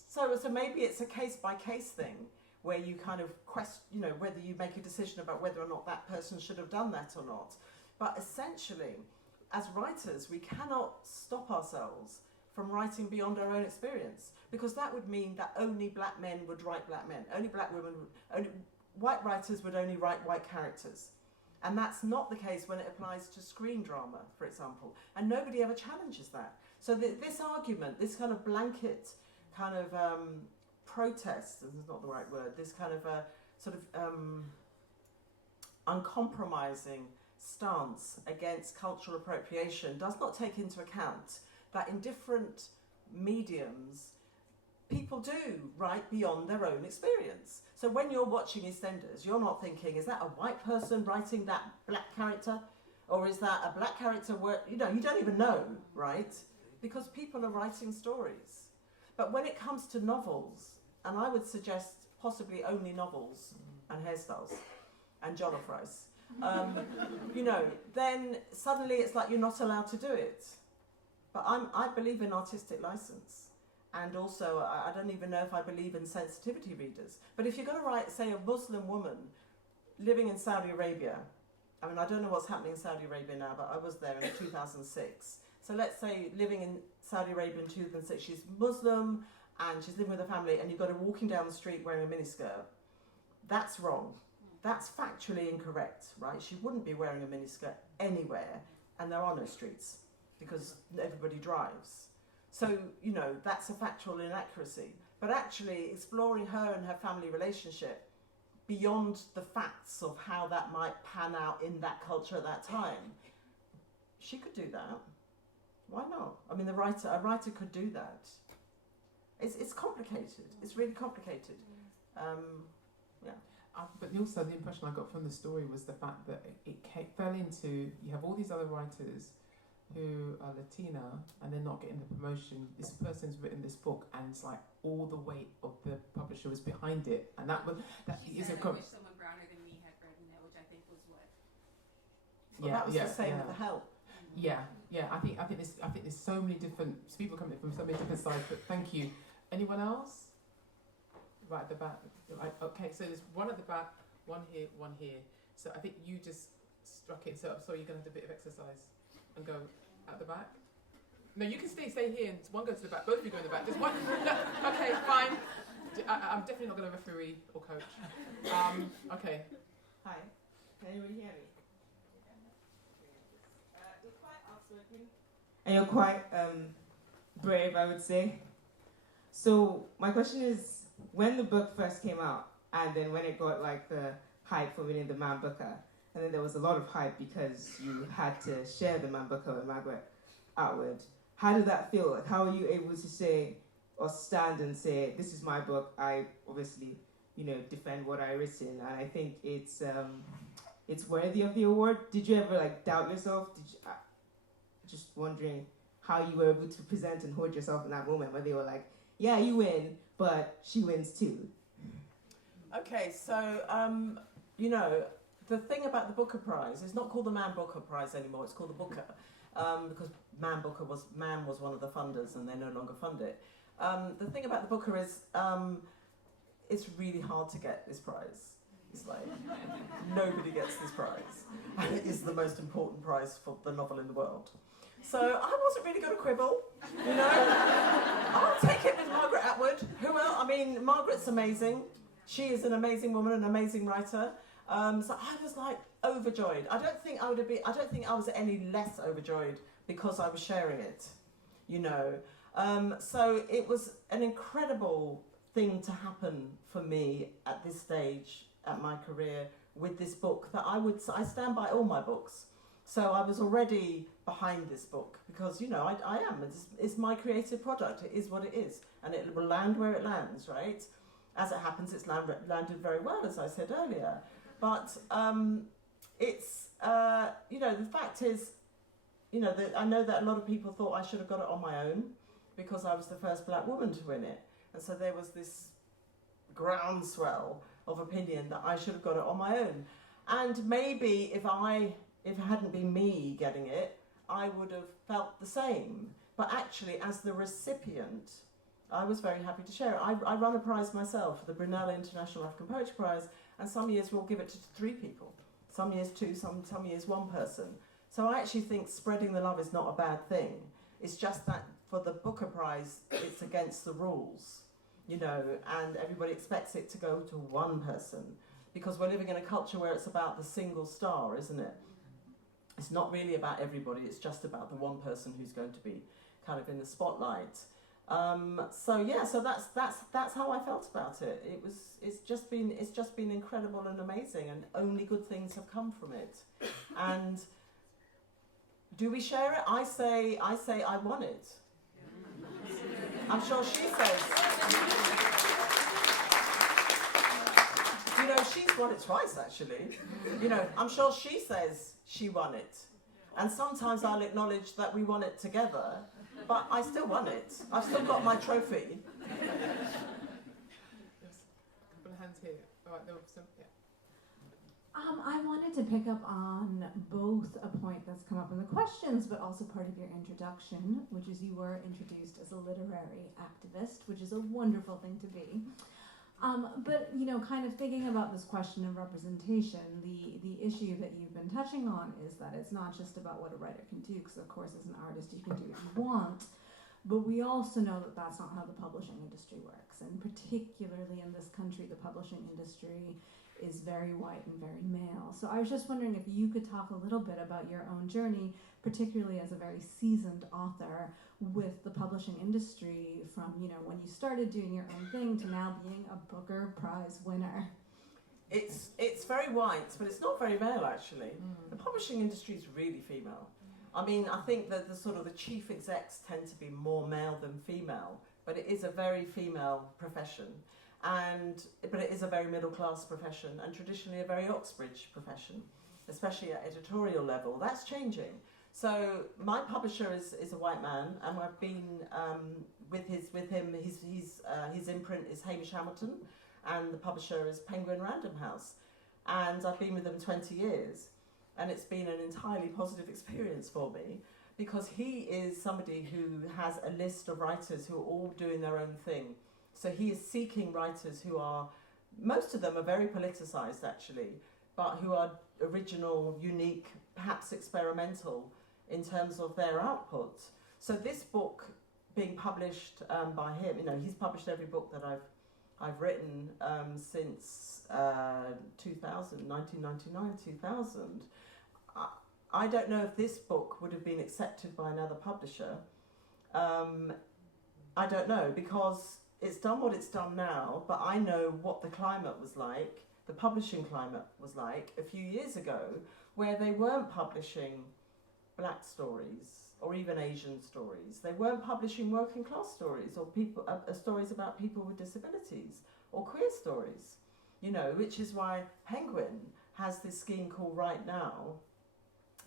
So maybe it's a case-by-case thing where you kind of question, whether you make a decision about whether or not that person should have done that or not. But essentially, as writers, we cannot stop ourselves from writing beyond our own experience, because that would mean that only black men would write black men, only black women, only white writers would only write white characters. And that's not the case when it applies to screen drama, for example. And nobody ever challenges that. So this argument, this kind of blanket kind of protest, this is not the right word, this kind of sort of uncompromising stance against cultural appropriation does not take into account that in different mediums, people do write beyond their own experience. So when you're watching EastEnders, you're not thinking, is that a white person writing that black character? Or is that a black character where, you don't even know, right? Because people are writing stories. But when it comes to novels, and I would suggest possibly only novels and hairstyles and jollof rice, then suddenly it's like you're not allowed to do it. But I believe in artistic license. And also, I don't even know if I believe in sensitivity readers. But if you're going to write, say, a Muslim woman living in Saudi Arabia, I mean, I don't know what's happening in Saudi Arabia now, but I was there in 2006. So let's say living in Saudi Arabia in 2006, she's Muslim and she's living with her family, and you've got her walking down the street wearing a miniskirt. That's wrong. That's factually incorrect, right? She wouldn't be wearing a miniskirt anywhere, and there are no streets because everybody drives. So, that's a factual inaccuracy. But actually exploring her and her family relationship beyond the facts of how that might pan out in that culture at that time, she could do that. Why not? I mean, a writer could do that. It's complicated. It's really complicated. But also the impression I got from the story was the fact that it fell into, you have all these other writers who are Latina and they're not getting the promotion. This person's written this book, and it's like all the weight of the publisher was behind it, and that is a I wish someone browner than me had written it, which I think was Well, that was the same with The Help. Yeah. I think there's so many different people coming from so many different sides. But thank you. Anyone else? Right at the back. Right, okay, so there's one at the back, one here, one here. So I think you just struck it. So you're gonna have a bit of exercise and go at the back. No, you can stay here, and one goes to the back. Both of you go in the back. Just one. No, okay, fine. I'm definitely not going to referee or coach. Okay. Hi. Can you hear me? You're quite outspoken. And you're quite brave, I would say. So my question is, when the book first came out, and then when it got like the hype for winning the Man Booker, and then there was a lot of hype because you had to share the Man Booker with Margaret Atwood. How did that feel? Like, how are you able to say or stand and say, this is my book, I obviously, defend what I've written, and I think it's worthy of the award. Did you ever doubt yourself? Just wondering how you were able to present and hold yourself in that moment where they were like, yeah, you win, but she wins too. Okay, so, the thing about the Booker Prize, it's not called the Man Booker Prize anymore, it's called the Booker, because Man was one of the funders and they no longer fund it. The thing about the Booker is it's really hard to get this prize. It's like nobody gets this prize, and it is the most important prize for the novel in the world. So I wasn't really going to quibble, I'll take it with Margaret Atwood. Who else? I mean, Margaret's amazing. She is an amazing woman, an amazing writer. So I was overjoyed. I don't think I was any less overjoyed because I was sharing it, So it was an incredible thing to happen for me at this stage at my career with this book that I stand by all my books. So I was already behind this book because, I am. It's my creative product. It is what it is. And it will land where it lands, right? As it happens, it's landed very well, as I said earlier. But it's, the fact is, I know that a lot of people thought I should have got it on my own because I was the first black woman to win it. And so there was this groundswell of opinion that I should have got it on my own. And maybe if it hadn't been me getting it, I would have felt the same. But actually, as the recipient, I was very happy to share it. I run a prize myself, the Brunel International African Poetry Prize, and some years we'll give it to 3 people. Some years 2, some years 1 person. So I actually think spreading the love is not a bad thing. It's just that for the Booker Prize, it's against the rules, and everybody expects it to go to 1 person because we're living in a culture where it's about the single star, isn't it? It's not really about everybody, it's just about the 1 person who's going to be kind of in the spotlight. So that's how I felt about it. It's just been incredible and amazing, and only good things have come from it. And do we share it? I say I won it. I'm sure she says. She's won it twice actually. I'm sure she says she won it. And sometimes I'll acknowledge that we won it together, but I still won it. I've still got my trophy. Yes. A couple of hands here. All right, there was some, yeah. I wanted to pick up on both a point that's come up in the questions, but also part of your introduction, which is you were introduced as a literary activist, which is a wonderful thing to be. But, kind of thinking about this question of representation, the issue that you've been touching on is that it's not just about what a writer can do, because of course as an artist you can do what you want, but we also know that that's not how the publishing industry works, and particularly in this country, the publishing industry is very white and very male. So I was just wondering if you could talk a little bit about your own journey, particularly as a very seasoned author, with the publishing industry from, when you started doing your own thing to now being a Booker Prize winner. It's very white, but it's not very male actually. The publishing industry is really female. I mean, I think that the chief execs tend to be more male than female, but it is a very female profession. But it is a very middle class profession, and traditionally a very Oxbridge profession, especially at editorial level. That's changing. So my publisher is a white man, and I've been with him. His imprint is Hamish Hamilton, and the publisher is Penguin Random House. and I've been with them 20 years, and it's been an entirely positive experience for me, because he is somebody who has a list of writers who are all doing their own thing. So he is seeking writers who are, most of them are very politicized actually, but who are original, unique, perhaps experimental in terms of their output. So this book being published by him, you know, he's published every book that I've written since 1999, 2000. I don't know if this book would have been accepted by another publisher. I don't know, because it's done what it's done now, but I know what the climate was like, the publishing climate was like a few years ago, where they weren't publishing black stories or even Asian stories. They weren't publishing working class stories or people stories about people with disabilities or queer stories, you know, which is why Penguin has this scheme called Right Now,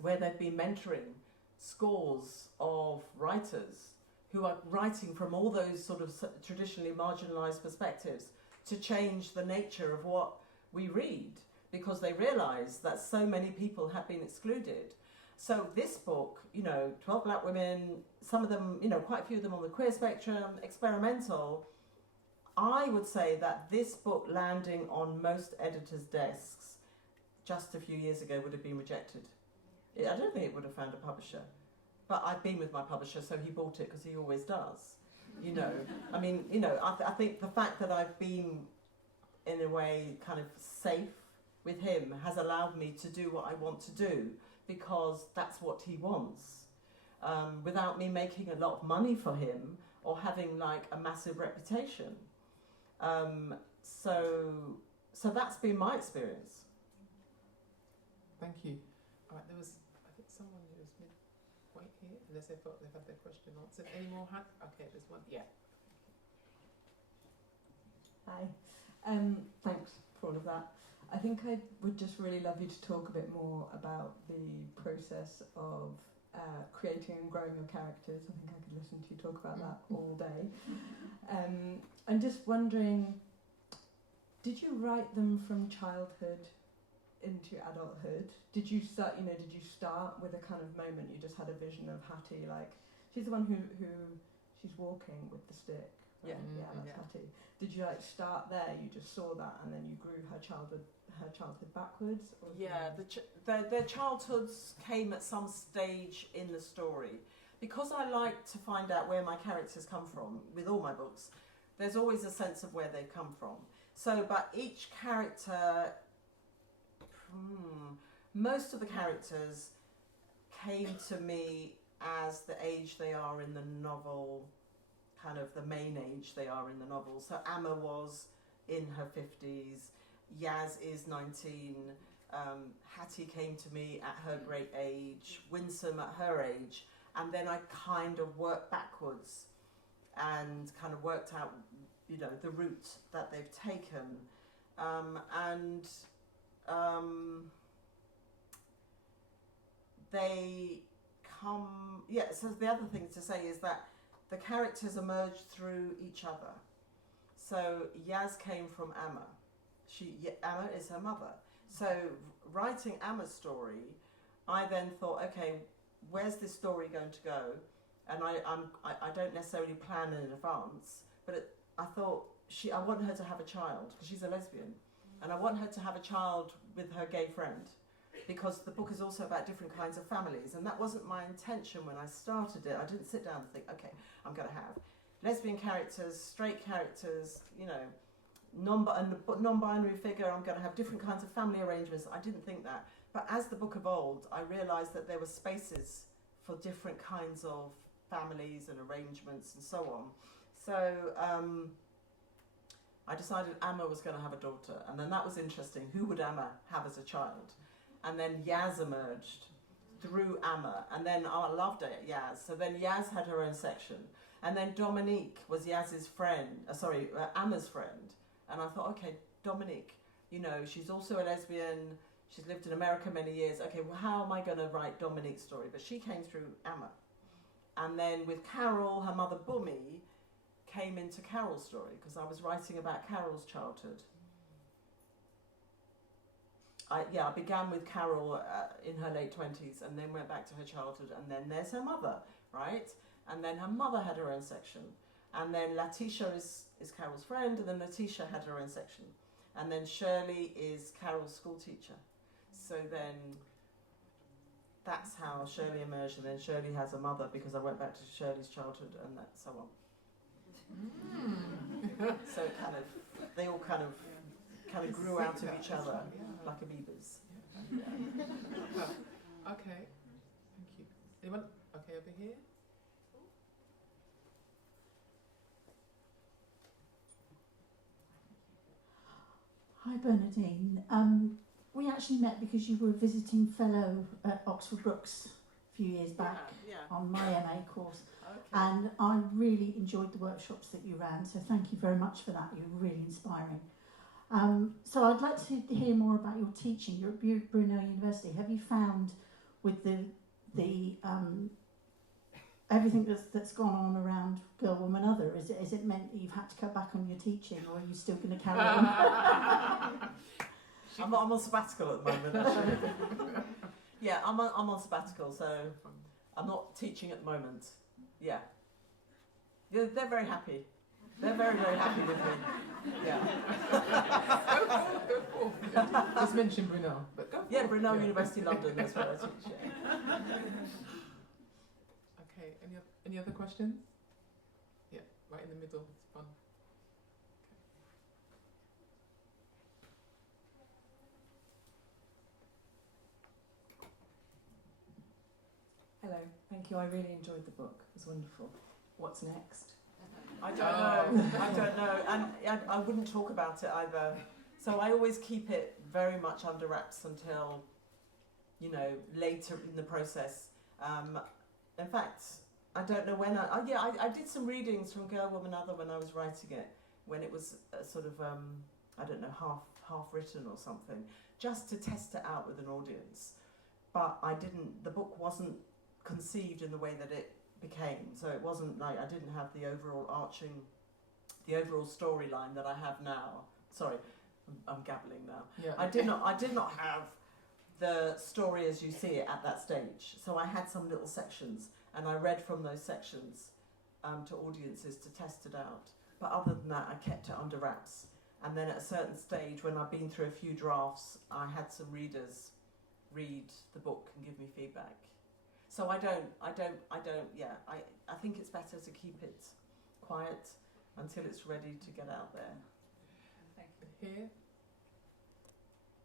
where they've been mentoring scores of writers who are writing from all those sort of traditionally marginalised perspectives to change the nature of what we read, because they realise that so many people have been excluded. So this book, you know, 12 black women, some of them, you know, quite a few of them on the queer spectrum, experimental. I would say that this book landing on most editors' desks just a few years ago would have been rejected. I don't think it would have found a publisher. But I've been with my publisher, so he bought it because he always does. You know, I mean, you know, I think the fact that I've been, in a way, kind of safe with him has allowed me to do what I want to do, because that's what he wants, without me making a lot of money for him or having like a massive reputation. So that's been my experience. Thank you. All right, there was, I think someone who was wait here, unless they thought they've had their question answered. Any more hands? Okay, there's one. Yeah. Hi. Thanks for all of that. I think I would just really love you to talk a bit more about the process of creating and growing your characters. I think I could listen to you talk about that all day. I'm just wondering, did you write them from childhood into adulthood? Did you start with a kind of moment you just had a vision of Hattie, like she's the one who she's walking with the stick, right? That's Hattie. Did you like start there, you just saw that, and then you grew her childhood backwards? Or their childhoods came at some stage in the story. Because I like to find out where my characters come from with all my books, there's always a sense of where they've come from. So, but each character, most of the characters came to me as the age they are in the novel, kind of the main age they are in the novel. So Amma was in her 50s, Yaz is 19, Hattie came to me at her great age, Winsome at her age, and then I kind of worked backwards and kind of worked out, you know, the route that they've taken. They come, so the other thing to say is that the characters emerge through each other. So Yaz came from Amma. Amma is her mother. So writing Amma's story, I then thought, okay, where's this story going to go? And I don't necessarily plan in advance, but I thought I want her to have a child, because she's a lesbian, and I want her to have a child with her gay friend, because the book is also about different kinds of families, and that wasn't my intention when I started it. I didn't sit down and think, okay, I'm going to have lesbian characters, straight characters, you know, non-binary figure, I'm going to have different kinds of family arrangements. I didn't think that. But as the book evolved, I realised that there were spaces for different kinds of families and arrangements and so on. So I decided Amma was going to have a daughter, and then that was interesting. Who would Amma have as a child? And then Yaz emerged through Amma, and then I loved it, Yaz. So then Yaz had her own section, and then Dominique was Yaz's friend, Amma's friend. And I thought, okay, Dominique, you know, she's also a lesbian, she's lived in America many years. Okay, well, how am I going to write Dominique's story? But she came through Amma. And then with Carol, her mother Bumi came into Carol's story, because I was writing about Carol's childhood. I began with Carol in her late 20s, and then went back to her childhood, and then there's her mother, right? And then her mother had her own section, and then Letitia is Carol's friend, and then Letitia had her own section, and then Shirley is Carol's school teacher. So then that's how Shirley emerged, and then Shirley has a mother because I went back to Shirley's childhood, and that so on. So it they all kind of grew out of each other like amoebas. Okay, thank you. Anyone? Okay, over here. Hi Bernardine. We actually met because you were a visiting fellow at Oxford Brookes a few years back on my MA course. Okay. And I really enjoyed the workshops that you ran, so thank you very much for that. You were really inspiring. So I'd like to hear more about your teaching. You're at Brunel University. Have you found with the everything that's gone on around Girl, Woman, Other, is it meant that you've had to cut back on your teaching, or are you still going to carry on? I'm on sabbatical at the moment, actually. Yeah, I'm on sabbatical, so I'm not teaching at the moment. Yeah. They're very happy. They're very, very happy with me. Yeah. Go forth. Just mention Brunel, but go forth. Yeah, Brunel University London, that's where I teach, yeah. Okay, any other questions? Yeah, right in the middle, it's fun. Hello, thank you. I really enjoyed the book. It was wonderful. What's next? I don't know. And I wouldn't talk about it either. So I always keep it very much under wraps until, later in the process. In fact, I don't know when I did some readings from Girl, Woman, Other when I was writing it, when it was sort of, I don't know, half written or something, just to test it out with an audience. But the book wasn't conceived in the way that it became, so it wasn't like I didn't have the overall storyline that I have now. Sorry, I'm gabbling now. Yeah. I did not have the story as you see it at that stage. So I had some little sections, and I read from those sections to audiences to test it out. But other than that, I kept it under wraps. And then at a certain stage, when I've been through a few drafts, I had some readers read the book and give me feedback. So I think it's better to keep it quiet until it's ready to get out there. Thank you. Here?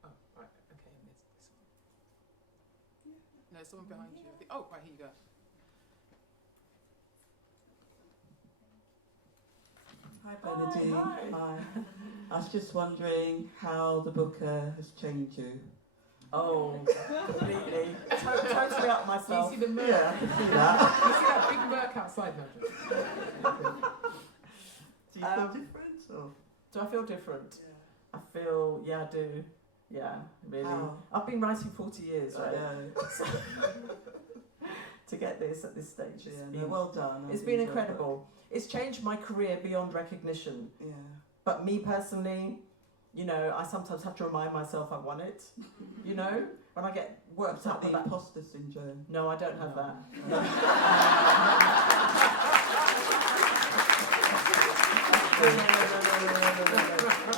Oh, right, okay, and there's this one. No, someone behind you. Oh, right, here you go. Hi Bernardine. Hi. I was just wondering how the book has changed you. Oh, completely. Totally up myself. Do you see the murk? Yeah, I can see that. You see that big murk outside now? Do you feel different? Or? Do I feel different? Yeah. I feel, I do. Yeah, really. How? I've been writing 40 years, right? Yeah. To get this at this stage. Well done. It's been incredible. It's changed my career beyond recognition. Yeah. But me personally, I sometimes have to remind myself I won it. When I get worked up the about imposter syndrome. No, I don't have that. No.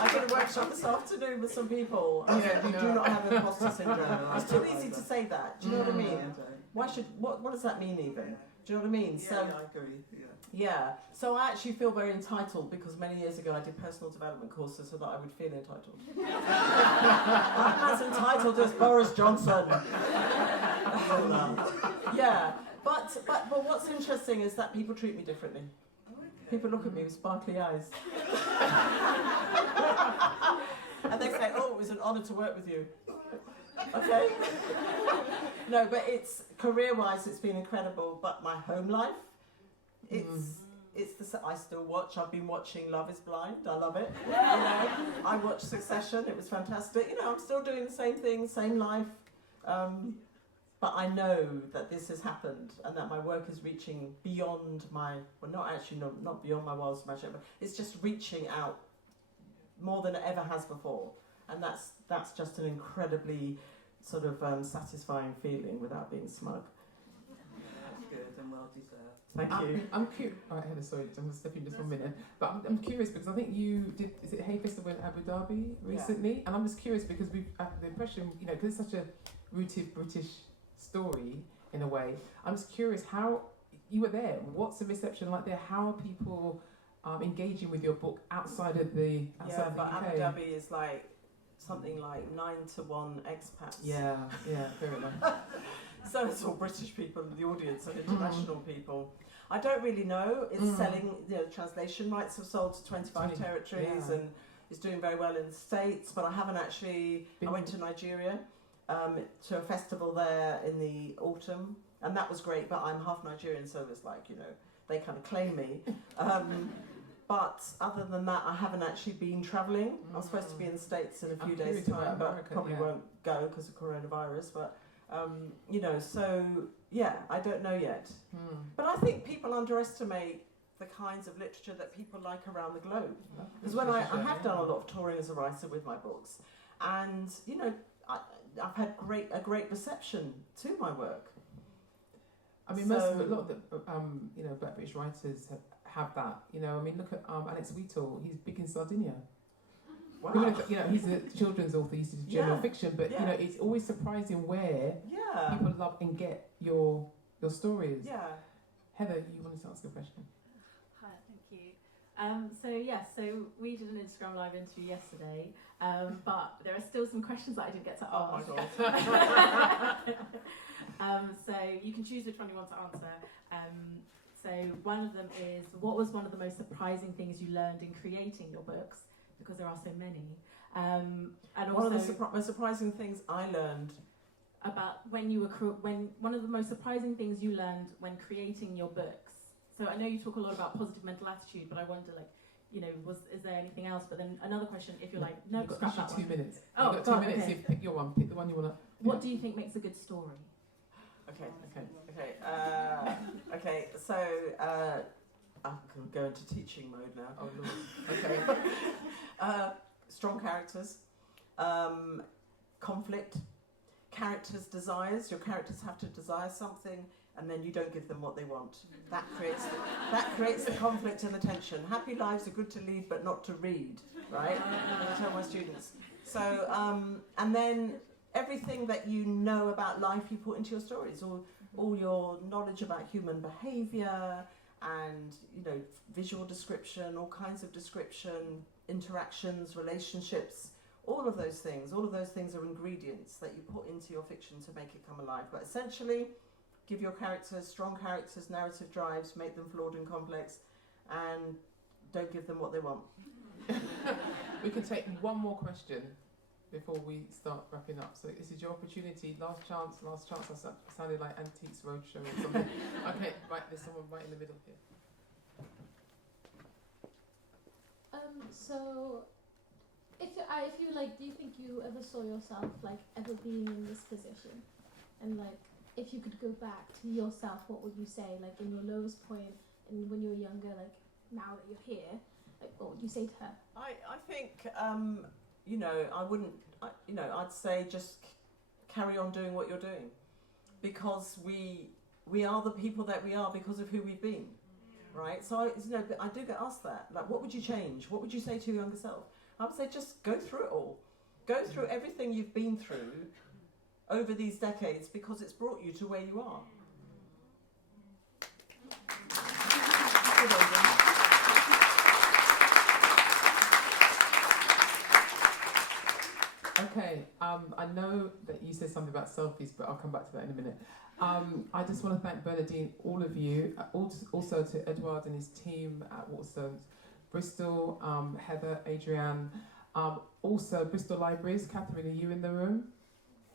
I did a workshop this afternoon with some people. I said, you do not have imposter syndrome. It's too easy to say that. Do you know what I mean? What does that mean even? Do you know what I mean? Yeah, so, I agree. Yeah. So I actually feel very entitled because many years ago I did personal development courses so that I would feel entitled. I'm as entitled as Boris Johnson. Yeah. But what's interesting is that people treat me differently. People look at me with sparkly eyes. And they say, oh, it was an honour to work with you. Okay. No, but it's career-wise, it's been incredible. But my home life, I still watch. I've been watching Love Is Blind. I love it. I watched Succession. It was fantastic. I'm still doing the same thing, same life. But I know that this has happened and that my work is reaching beyond not beyond my wildest imagination, but it's just reaching out more than it ever has before. and that's just an incredibly sort of satisfying feeling without being smug. That's good and well deserved. Thank you. I'm curious. Right, Heather, sorry, I'm going to step in just 1 minute. But I'm curious because I think you did. Is it Hay Festival in Abu Dhabi recently? Yeah. And I'm just curious because we've the impression, you know, because it's such a rooted British story in a way. I'm just curious how you were there. What's the reception like there? How are people engaging with your book outside of the UK? Abu Dhabi is like something like 9-to-1 expats. Yeah, fair enough. So it's all British people in the audience and international people. I don't really know. It's selling, translation rights have sold to 25 territories and is doing very well in the States, but I haven't actually. I went to Nigeria to a festival there in the autumn, and that was great, but I'm half Nigerian, so it's like, they kind of claim me. But other than that, I haven't actually been travelling. I'm supposed to be in the States in a few days' time, but probably won't go because of coronavirus. But, I don't know yet. But I think people underestimate the kinds of literature that people like around the globe. Because when I have done a lot of touring as a writer with my books, and, I've had a great reception to my work. I mean, a lot of the Black British writers have that. Look at Alex Wheatle. He's big in Sardinia. Wow. He's a children's author. He's general fiction, but it's always surprising where people love and get your stories. Yeah. Heather, you wanted to ask a question? Hi, thank you. So we did an Instagram live interview yesterday, but there are still some questions that I didn't get to ask. Oh my God. So you can choose which one you want to answer. So one of them is, what was one of the most surprising things you learned in creating your books? Because there are so many. And also, one of the most surprising things I learned about one of the most surprising things you learned when creating your books. So I know you talk a lot about positive mental attitude, but I wonder, is there anything else? But then another question, if you're no, you've got 2 minutes. Oh, you've got 2 minutes. Okay. Pick your one. Pick the one you want to. What do you think makes a good story? Okay. So I can go into teaching mode now. Oh Lord. Okay. Strong characters, conflict, characters' desires. Your characters have to desire something, and then you don't give them what they want. That creates the conflict and the tension. Happy lives are good to lead, but not to read. Right? I tell my students. So and then everything that you know about life you put into your stories, all your knowledge about human behaviour and visual description, all kinds of description, interactions, relationships, all of those things are ingredients that you put into your fiction to make it come alive. But essentially, give your characters strong characters, narrative drives, make them flawed and complex, and don't give them what they want. We can take one more question before we start wrapping up. So this is your opportunity. Last chance. I sounded like Antiques Roadshow or something. Okay, right, there's someone right in the middle here. So, if you do you think you ever saw yourself ever being in this position? And if you could go back to yourself, what would you say? In your lowest point, and when you were younger, now that you're here, what would you say to her? I think I wouldn't. I'd say just carry on doing what you're doing, because we are the people that we are because of who we've been. Right, so I do get asked that. What would you change? What would you say to your younger self? I would say just go through it all. Go through everything you've been through over these decades, because it's brought you to where you are. Okay, I know that you said something about selfies, but I'll come back to that in a minute. I just want to thank Bernardine, all of you, also to Edward and his team at Waterstones Bristol, Heather, Adrienne, also Bristol Libraries. Catherine, are you in the room?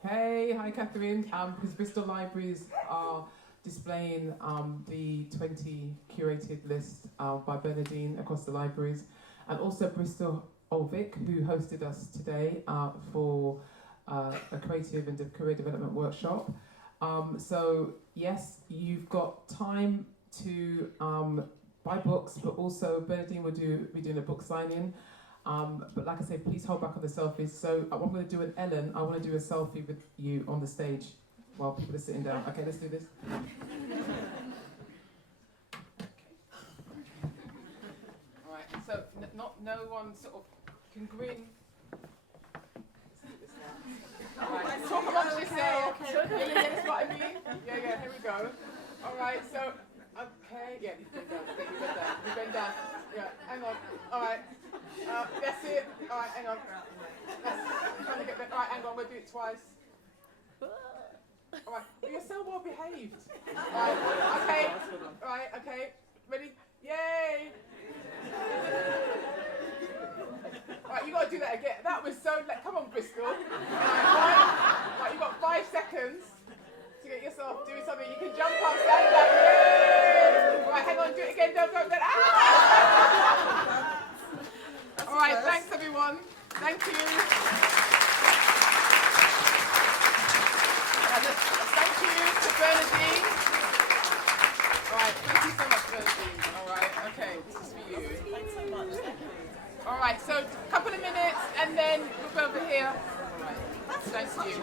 Hey, hi Catherine, because Bristol Libraries are displaying the 20 curated list by Bernardine across the libraries, and also Bristol Olvik, who hosted us today for a creative and career development workshop. So yes, you've got time to buy books, but also Bernardine will be doing a book signing. But like I say, please hold back on the selfies. So I'm going to do an Ellen. I want to do a selfie with you on the stage while people are sitting down. Okay, let's do this. All right. So no one sort of can grin. Alright, talk amongst yourself. Yeah, that's what I mean. Yeah, here we go. Alright, so, okay, yeah, you bend down, you bend down. Yeah, hang on. Alright, that's it. Alright, hang on. Trying to get that. Alright, hang on, we'll do it twice. Alright, you're so well behaved. Alright, okay, ready? Yay! Right, you got to do that again. That was so. Come on, Bristol. Right, you got 5 seconds to get yourself doing something. You can jump up, stand up. Yay! Right, hang on, do it again. Don't. Ah! All right, thanks everyone. Thank you. Thank you to Bernardine. All right, thank you so much, Bernardine. All right, okay, this is for you. Thanks so much. Thank you. All right, so a couple of minutes and then we'll go over here. All right, thank you.